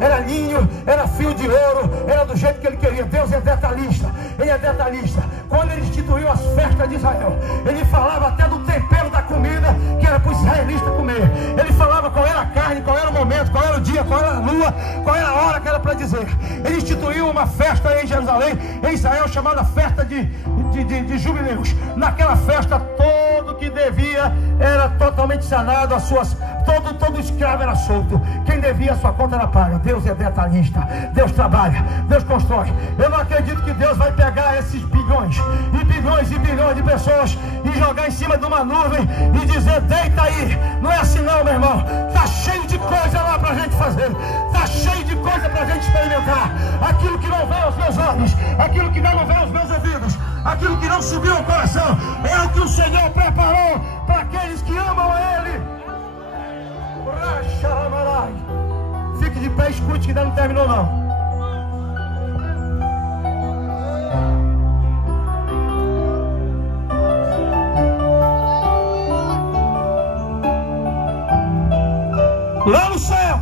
Era linho, era fio de ouro, era do jeito que Ele queria. Deus é detalhista. Ele é detalhista. Quando Ele instituiu as festas de Israel, Ele falava até do tempero da comida que era para os israelitas comer. Ele falava qual era a carne, qual era o momento, qual era o dia, qual era a lua, qual era a hora que era para dizer. Ele instituiu uma festa em Jerusalém, em Israel, chamada festa de jubileus. Naquela festa, todo que devia era totalmente sanado, todo escravo era solto. Quem devia, a sua conta era paga. Deus é detalhista. Deus trabalha, Deus constrói. Eu não acredito que Deus vai pegar esses bilhões e bilhões e bilhões de pessoas e jogar em cima de uma nuvem e dizer: deita aí. Não é assim não, meu irmão. Está cheio de coisa lá para a gente fazer. Está cheio de coisa para a gente experimentar. Aquilo que não vê aos meus olhos, aquilo que não vê aos meus ouvidos, aquilo que não subiu ao coração, é o que o Senhor preparou para aqueles que amam a Ele. Fique de pé, escute que ainda não terminou não. Lá no céu,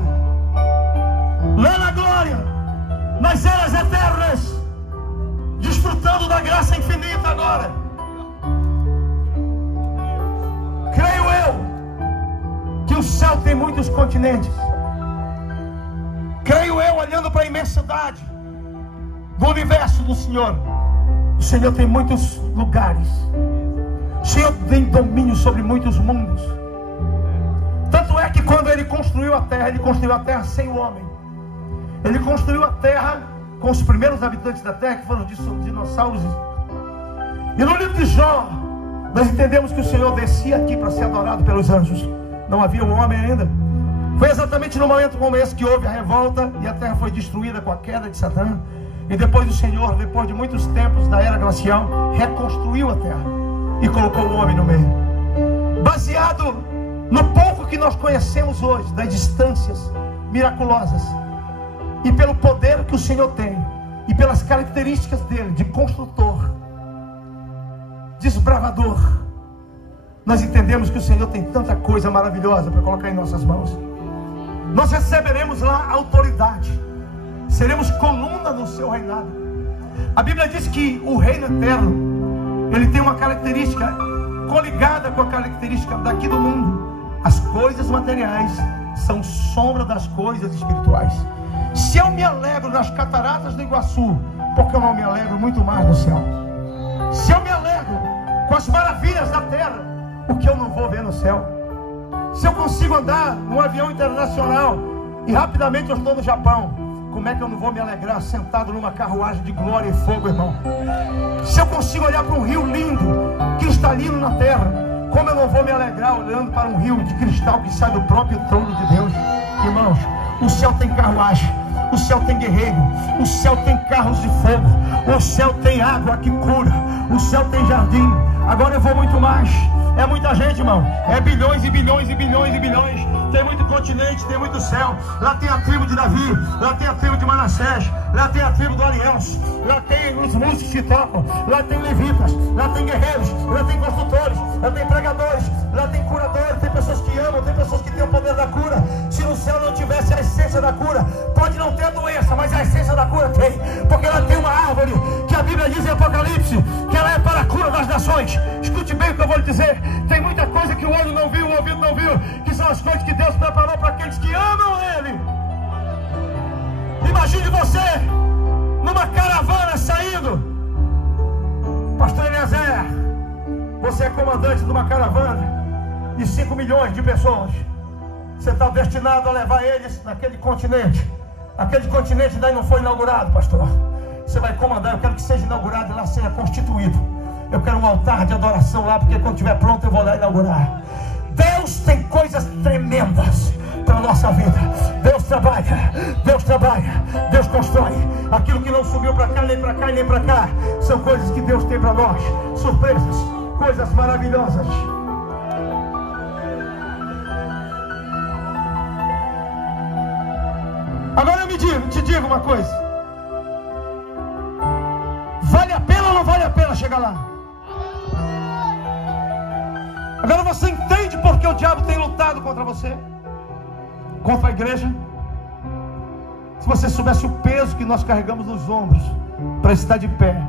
lá na glória, nas eras eternas, desfrutando da graça infinita agora. Creio eu que o céu tem muitos continentes. Creio eu, olhando para a imensidade do universo do Senhor, o Senhor tem muitos lugares. O Senhor tem domínio sobre muitos mundos. Tanto é que quando Ele construiu a terra sem o homem. Ele construiu a terra com os primeiros habitantes da terra, que foram os dinossauros. E no livro de Jó, nós entendemos que o Senhor descia aqui para ser adorado pelos anjos. Não havia um homem ainda. Foi exatamente no momento como esse que houve a revolta e a terra foi destruída com a queda de Satã. E depois o Senhor, depois de muitos tempos da era glacial, reconstruiu a terra e colocou o homem no meio. Baseado no pouco que nós conhecemos hoje, das distâncias miraculosas, e pelo poder que o Senhor tem, e pelas características dele, de construtor, desbravador, nós entendemos que o Senhor tem tanta coisa maravilhosa para colocar em nossas mãos. Nós receberemos lá autoridade, seremos coluna no seu reinado. A Bíblia diz que o reino eterno, ele tem uma característica coligada com a característica daqui do mundo. As coisas materiais são sombra das coisas espirituais. Se eu me alegro nas cataratas do Iguaçu, por que eu não me alegro muito mais no céu? Se eu me alegro com as maravilhas da terra, o que eu não vou ver no céu? Se eu consigo andar num avião internacional e rapidamente eu estou no Japão, como é que eu não vou me alegrar sentado numa carruagem de glória e fogo, irmão? Se eu consigo olhar para um rio lindo, cristalino na terra, como eu não vou me alegrar olhando para um rio de cristal que sai do próprio trono de Deus? Irmãos, o céu tem carruagem, o céu tem guerreiro, o céu tem carros de fogo, o céu tem água que cura, o céu tem jardim. Agora eu vou muito mais. É muita gente, irmão. É bilhões e bilhões e bilhões e bilhões. Tem muito continente, tem muito céu. Lá tem a tribo de Davi, lá tem a tribo de Manassés, lá tem a tribo do Ariels, lá tem os músicos que tocam, lá tem levitas, lá tem guerreiros, lá tem construtores, lá tem pregadores, lá tem curadores, tem pessoas que amam, tem pessoas que têm o poder da cura. Se no céu não tivesse a essência da cura, pode não ter a doença, mas a essência da cura tem, porque ela tem uma árvore que a Bíblia diz em Apocalipse que ela é para a cura das nações. Escute bem o que eu vou lhe dizer. Tem muita coisa que o olho não viu, o ouvido não viu, que são as coisas que Deus preparou para aqueles que amam Ele. Imagine você numa caravana saindo. Pastor Eliezer, você é comandante de uma caravana de 5 milhões de pessoas. Você está destinado a levar eles naquele continente. Aquele continente daí não foi inaugurado, pastor. Você vai comandar, eu quero que seja inaugurado e lá seja constituído. Eu quero um altar de adoração lá, porque quando estiver pronto eu vou lá inaugurar. Deus tem coisas tremendas para a nossa vida. Deus trabalha, Deus constrói. Aquilo que não subiu para cá, nem para cá e nem para cá, são coisas que Deus tem para nós. Surpresas, coisas maravilhosas. Agora eu te digo uma coisa. Vale a pena ou não vale a pena chegar lá? Agora você entende por que o diabo tem lutado contra você? Contra a igreja? Se você soubesse o peso que nós carregamos nos ombros para estar de pé.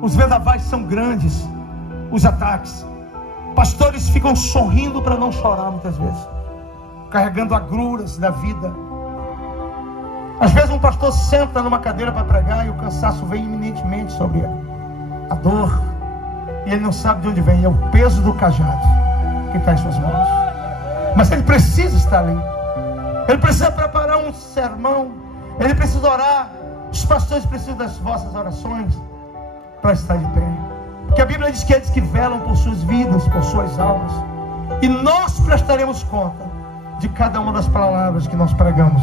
Os vendavais são grandes, os ataques. Pastores ficam sorrindo para não chorar muitas vezes, carregando agruras da vida. Às vezes um pastor senta numa cadeira para pregar e o cansaço vem iminentemente sobre ele. A dor. E ele não sabe de onde vem. É o peso do cajado que está em suas mãos. Mas ele precisa estar ali. Ele precisa preparar um sermão. Ele precisa orar. Os pastores precisam das vossas orações para estar de pé. Porque a Bíblia diz que eles que velam por suas vidas, por suas almas. E nós prestaremos conta de cada uma das palavras que nós pregamos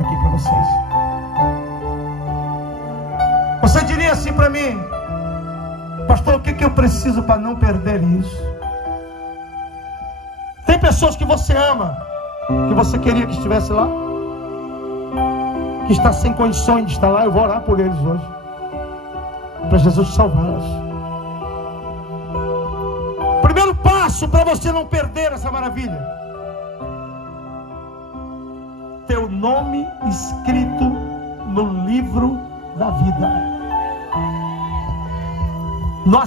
aqui para vocês. Você diria assim para mim: pastor, o que eu preciso para não perder isso? Tem pessoas que você ama que você queria que estivesse lá, que está sem condições de estar lá, eu vou orar por eles hoje, para Jesus salvá-los. Primeiro passo para você não perder essa maravilha: teu nome escrito no livro da vida. Não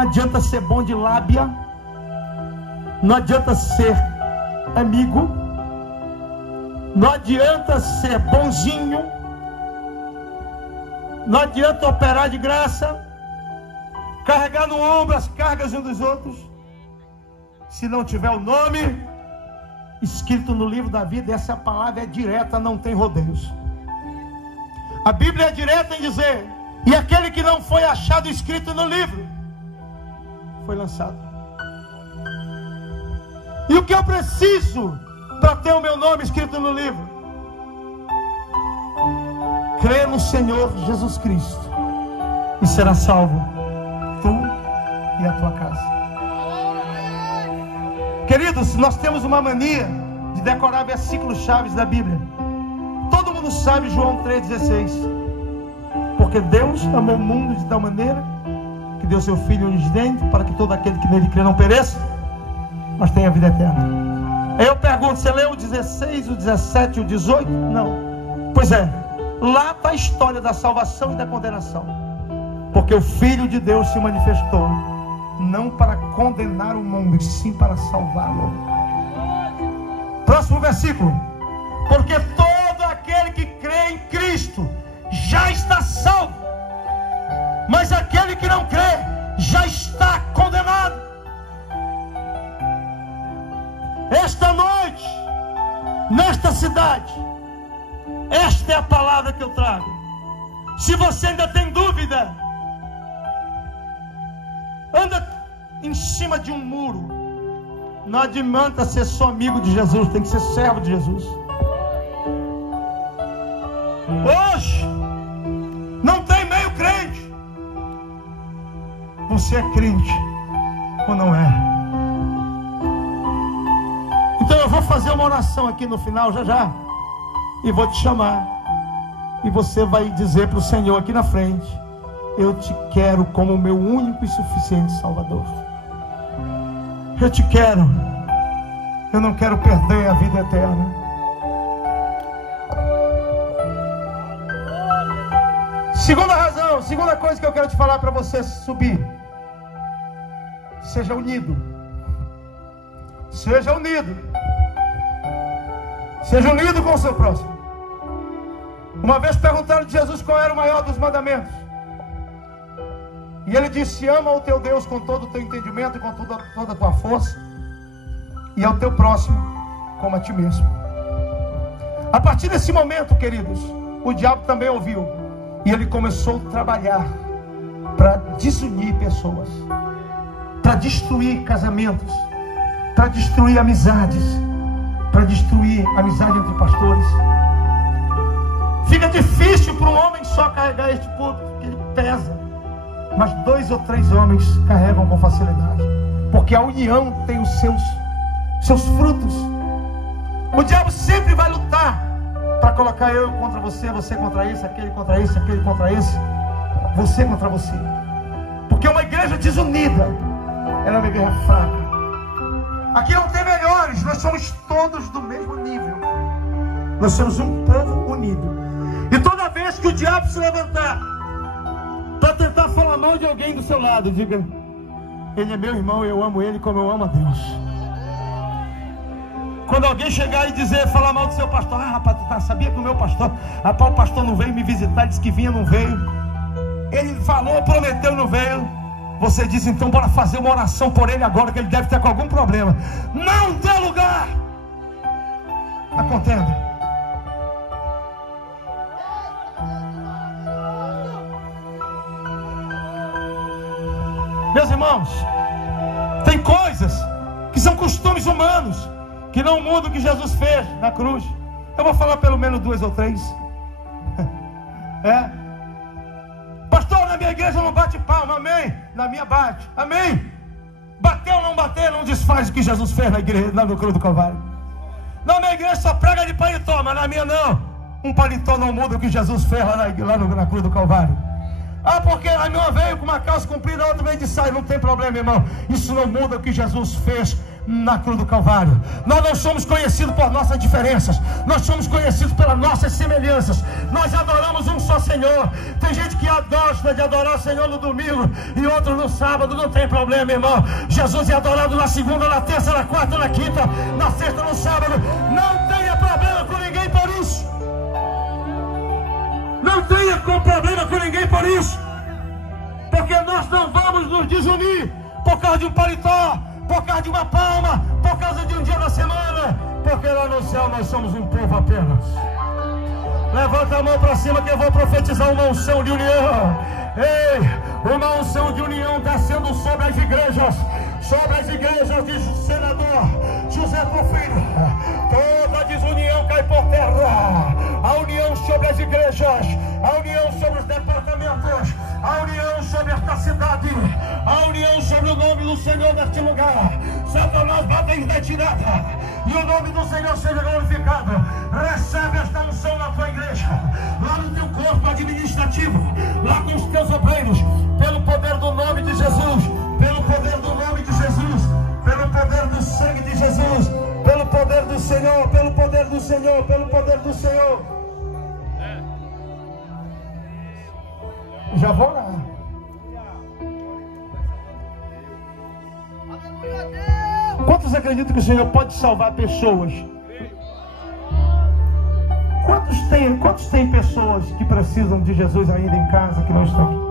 adianta ser bom de lábia, não adianta ser amigo, não adianta ser bonzinho, não adianta operar de graça, carregar no ombro as cargas uns dos outros, se não tiver o nome escrito no livro da vida. Essa palavra é direta, não tem rodeios. A Bíblia é direta em dizer: e aquele que não foi achado escrito no livro foi lançado. E o que eu preciso para ter o meu nome escrito no livro? Crê no Senhor Jesus Cristo e será salvo, tu e a tua casa. Queridos, nós temos uma mania de decorar versículos chaves da Bíblia. Todo mundo sabe João 3,16. Porque Deus amou o mundo de tal maneira que deu seu Filho unigênito, para que todo aquele que nele crê não pereça, mas tenha vida eterna. Aí eu pergunto: você leu o 16, o 17 e o 18? Não. Pois é, lá está a história da salvação e da condenação. Porque o Filho de Deus se manifestou não para condenar o mundo, e sim para salvá-lo. Próximo versículo: porque todo aquele que crê em Cristo já está salvo, mas aquele que não crê já está condenado. Esta noite, nesta cidade, esta é a palavra que eu trago. Se você ainda tem dúvida, anda em cima de um muro. Não adianta ser só amigo de Jesus, tem que ser servo de Jesus. Hoje não tem meio crente. Você é crente ou não é? Então eu vou fazer uma oração aqui no final, já, e vou te chamar, e você vai dizer para o Senhor aqui na frente: eu te quero como meu único e suficiente Salvador. Eu te quero. Eu não quero perder a vida eterna. Segunda razão, segunda coisa que eu quero te falar para você subir: seja unido. Seja unido. Seja unido com o seu próximo. Uma vez perguntaram de Jesus qual era o maior dos mandamentos, e ele disse: ama o teu Deus com todo o teu entendimento e com toda a tua força, e ao teu próximo como a ti mesmo. A partir desse momento, queridos, o diabo também ouviu, e ele começou a trabalhar para desunir pessoas, para destruir casamentos, para destruir amizades, para destruir amizade entre pastores. Fica difícil para um homem só carregar este púlpito, que ele pesa, mas 2 ou 3 homens carregam com facilidade, porque a união tem os seus frutos. O diabo sempre vai lutar para colocar eu contra você, você contra esse, aquele contra esse, aquele contra esse, você contra você. Porque uma igreja desunida, ela é uma igreja fraca. Aqui não tem melhores, nós somos todos do mesmo nível. Nós somos um povo unido. E toda vez que o diabo se levantar para tentar falar mal de alguém do seu lado, diga: ele é meu irmão, eu amo ele como eu amo a Deus. Quando alguém chegar e falar mal do seu pastor: ah, rapaz, tu sabia que o meu pastor, rapaz, o pastor não veio me visitar, disse que vinha, não veio. Ele falou, prometeu, não veio. Você diz: então bora fazer uma oração por ele agora, que ele deve estar com algum problema. Não dê lugar à contenda. Meus irmãos, tem coisas que são costumes humanos, que não mudam o que Jesus fez na cruz. Eu vou falar pelo menos 2 ou 3. Pastor, na minha igreja não bate palma, amém? Na minha bate, amém? Bateu ou não bater, não desfaz o que Jesus fez na igreja, na cruz do Calvário. Na minha igreja só prega de paletó, mas na minha não. Um paletó não muda o que Jesus fez lá na cruz do Calvário. Ah, porque a minha veio com uma calça comprida, a outra veio de saia. Não tem problema, irmão. Isso não muda o que Jesus fez na cruz do Calvário. Nós não somos conhecidos por nossas diferenças. Nós somos conhecidos pelas nossas semelhanças. Nós adoramos um só Senhor. Tem gente que gosta de adorar o Senhor no domingo e outro no sábado. Não tem problema, irmão. Jesus é adorado na segunda, na terça, na quarta, na quinta, na sexta, no sábado. Não tenha problema com ninguém por isso. Não tenha problema com ninguém por isso. Porque nós não vamos nos desunir por causa de um paletó, por causa de uma palma, por causa de um dia da semana. Porque lá no céu nós somos um povo apenas. Levanta a mão para cima que eu vou profetizar uma unção de união. Ei, uma unção de união descendo sobre as igrejas. Sobre as igrejas de senador José Porfírio. Toda desunião cai por terra. A união sobre as igrejas, a união sobre os departamentos, a união sobre esta cidade, a união sobre o nome do Senhor neste lugar. Satanás bate em retirada e o nome do Senhor seja glorificado. Recebe esta unção na tua igreja, lá no teu corpo administrativo, lá com os teus obreiros, pelo poder do nome de Jesus, pelo poder do nome de Jesus, pelo poder do sangue de Jesus, pelo poder do Senhor, pelo poder do Senhor, pelo poder do Senhor. Já vou orar. Quantos acreditam que o Senhor pode salvar pessoas? Quantos tem pessoas que precisam de Jesus ainda em casa, que não estão aqui?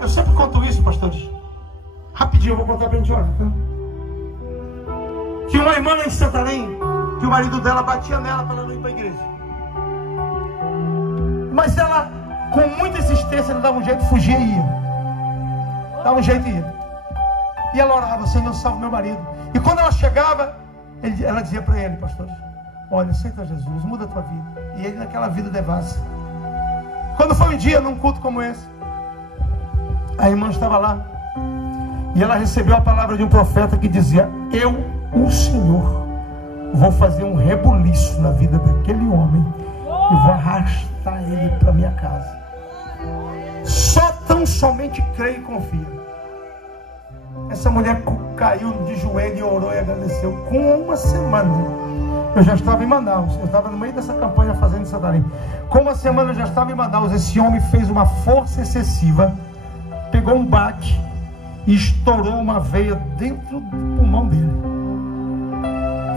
Eu sempre conto isso, pastores. Rapidinho, eu vou contar pra gente orar, tá? Tinha uma irmã lá em Santarém, que o marido dela batia nela para ela não ir para a igreja. Mas ela, com muita insistência, ela dava um jeito, fugia e ia. Dava um jeito e ia. E ela orava: Senhor, salva meu marido. E quando ela chegava, ela dizia para ele: pastor, olha, aceita Jesus, muda a tua vida. E ele naquela vida devassa. Quando foi um dia, num culto como esse, a irmã estava lá e ela recebeu a palavra de um profeta que dizia: eu, o Senhor, vou fazer um rebuliço na vida daquele homem e vou arrastar ele para minha casa. Só tão somente crê e confia. Essa mulher caiu de joelho e orou e agradeceu. Com uma semana, eu já estava em Manaus. Eu estava no meio dessa campanha fazendo isso daí. Com uma semana eu já estava em Manaus. Esse homem fez uma força excessiva, pegou um baque e estourou uma veia dentro do pulmão dele.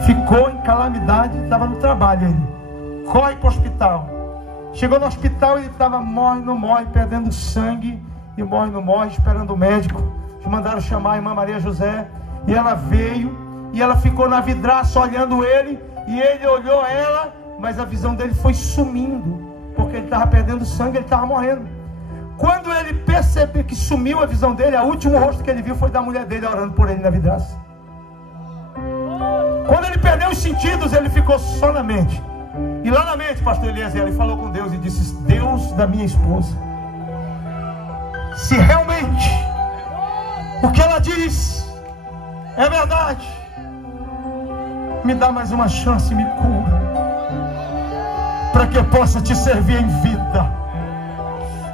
Ficou em calamidade, estava no trabalho ele. Corre para o hospital. Chegou no hospital e ele estava morre, não morre, perdendo sangue. E morre, não morre, esperando o médico. Mandaram chamar a irmã Maria José. E ela veio e ela ficou na vidraça olhando ele. E ele olhou ela, mas a visão dele foi sumindo, porque ele estava perdendo sangue, ele estava morrendo. Quando ele percebeu que sumiu a visão dele, o último rosto que ele viu foi da mulher dele orando por ele na vidraça. Quando ele perdeu os sentidos, ele ficou só na mente. E lá na mente, pastor Eliezer, ele falou com Deus e disse: Deus da minha esposa, se realmente o que ela diz é verdade, me dá mais uma chance e me cura, para que eu possa te servir em vida.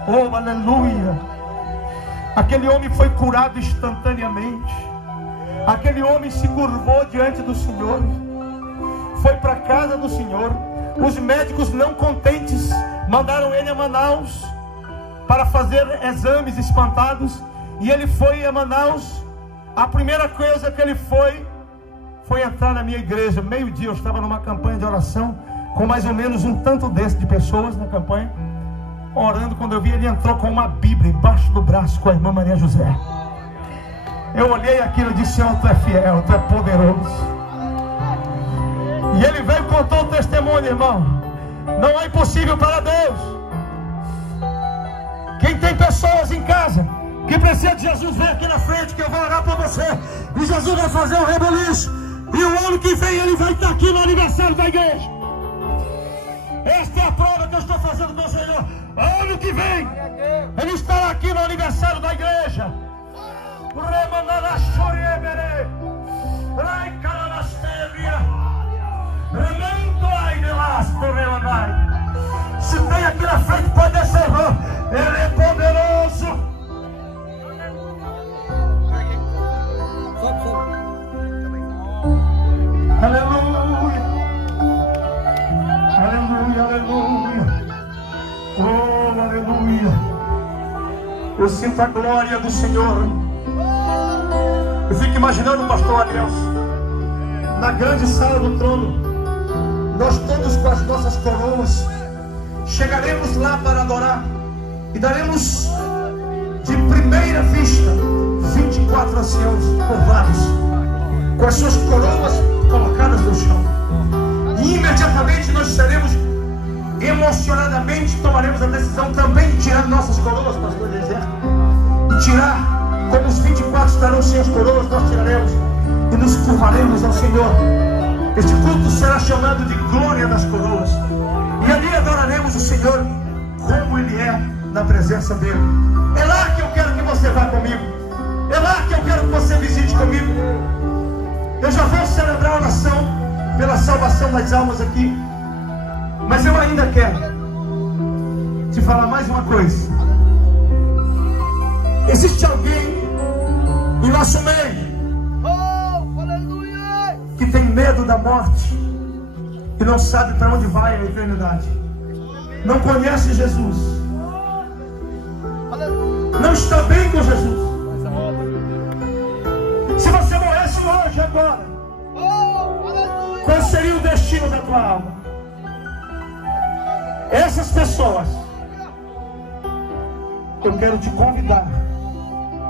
Oh, aleluia. Aquele homem foi curado instantaneamente. Aquele homem se curvou diante do Senhor, foi para a casa do Senhor. Os médicos, não contentes, mandaram ele a Manaus para fazer exames espantados. E ele foi a Manaus. A primeira coisa que ele foi entrar na minha igreja. Meio-dia eu estava numa campanha de oração, com mais ou menos um tanto desse de pessoas na campanha, orando. Quando eu vi, ele entrou com uma Bíblia embaixo do braço, com a irmã Maria José. Eu olhei aquilo e disse: Senhor, tu é fiel, tu é poderoso. E ele veio e contou o testemunho, irmão. Não é impossível para Deus. Quem tem pessoas em casa que precisa de Jesus, vem aqui na frente que eu vou orar por você. E Jesus vai fazer um rebuliço. E o ano que vem ele vai estar aqui no aniversário da igreja. Esta é a prova que eu estou fazendo, meu Senhor. Ano que vem ele estará aqui no aniversário da igreja. Se tem aqui na frente, pode descer. Ele é poderoso. Aleluia. Aleluia, aleluia. Oh, aleluia. Eu sinto a glória do Senhor. Eu fico imaginando o pastor Adelson na grande sala do trono. Nós todos com as nossas coroas chegaremos lá para adorar e daremos de primeira vista 24 anciãos curvados com as suas coroas colocadas no chão. E imediatamente nós seremos emocionadamente, tomaremos a decisão também de tirar nossas coroas, pastor Eliezer, e tirar, como os 24 estarão sem as coroas, nós tiraremos e nos curvaremos ao Senhor. Este culto será chamado de glória das coroas. E ali adoraremos o Senhor como Ele é na presença dEle. É lá que eu quero que você vá comigo. É lá que eu quero que você visite comigo. Eu já vou celebrar a oração pela salvação das almas aqui. Mas eu ainda quero te falar mais uma coisa. Existe alguém em nosso meio que tem medo da morte e não sabe para onde vai a eternidade. Não conhece Jesus. Não está bem com Jesus. Se você morresse hoje, agora, qual seria o destino da tua alma? Essas pessoas, eu quero te convidar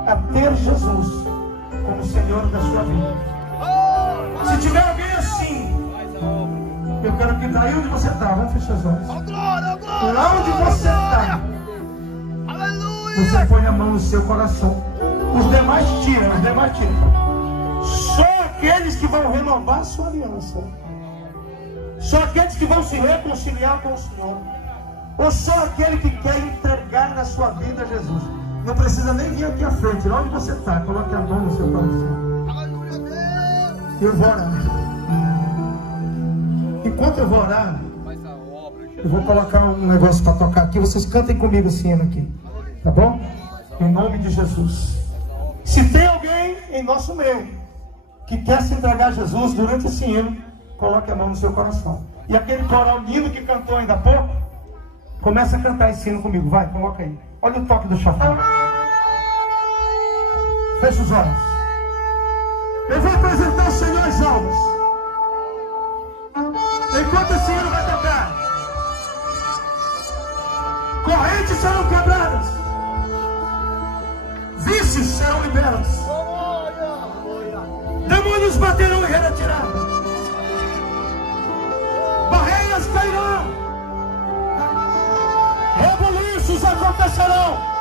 a ter Jesus como Senhor da sua vida. Se tiver alguém assim, eu quero que daí onde você está, vamos fechar os olhos. Lá onde você está, você põe a mão no seu coração. Os demais tiram, Só aqueles que vão renovar a sua aliança, só aqueles que vão se reconciliar com o Senhor, ou só aquele que quer entregar na sua vida a Jesus. Não precisa nem vir aqui à frente. Lá onde você está, coloque a mão no seu coração. Eu vou orar. Enquanto eu vou orar, eu vou colocar um negócio para tocar aqui. Vocês cantem comigo esse hino aqui, tá bom? Em nome de Jesus. Se tem alguém em nosso meio que quer se entregar a Jesus durante esse hino, coloque a mão no seu coração. E aquele coral lindo que cantou ainda há pouco, começa a cantar esse hino comigo. Vai, coloca aí. Olha o toque do chafão. Fecha os olhos. Eu vou apresentar o Senhor às almas. Enquanto esse hino vai tocar, correntes serão quebradas, vícios serão libertos, demônios baterão e retirados, barreiras cairão, rebuliços acontecerão.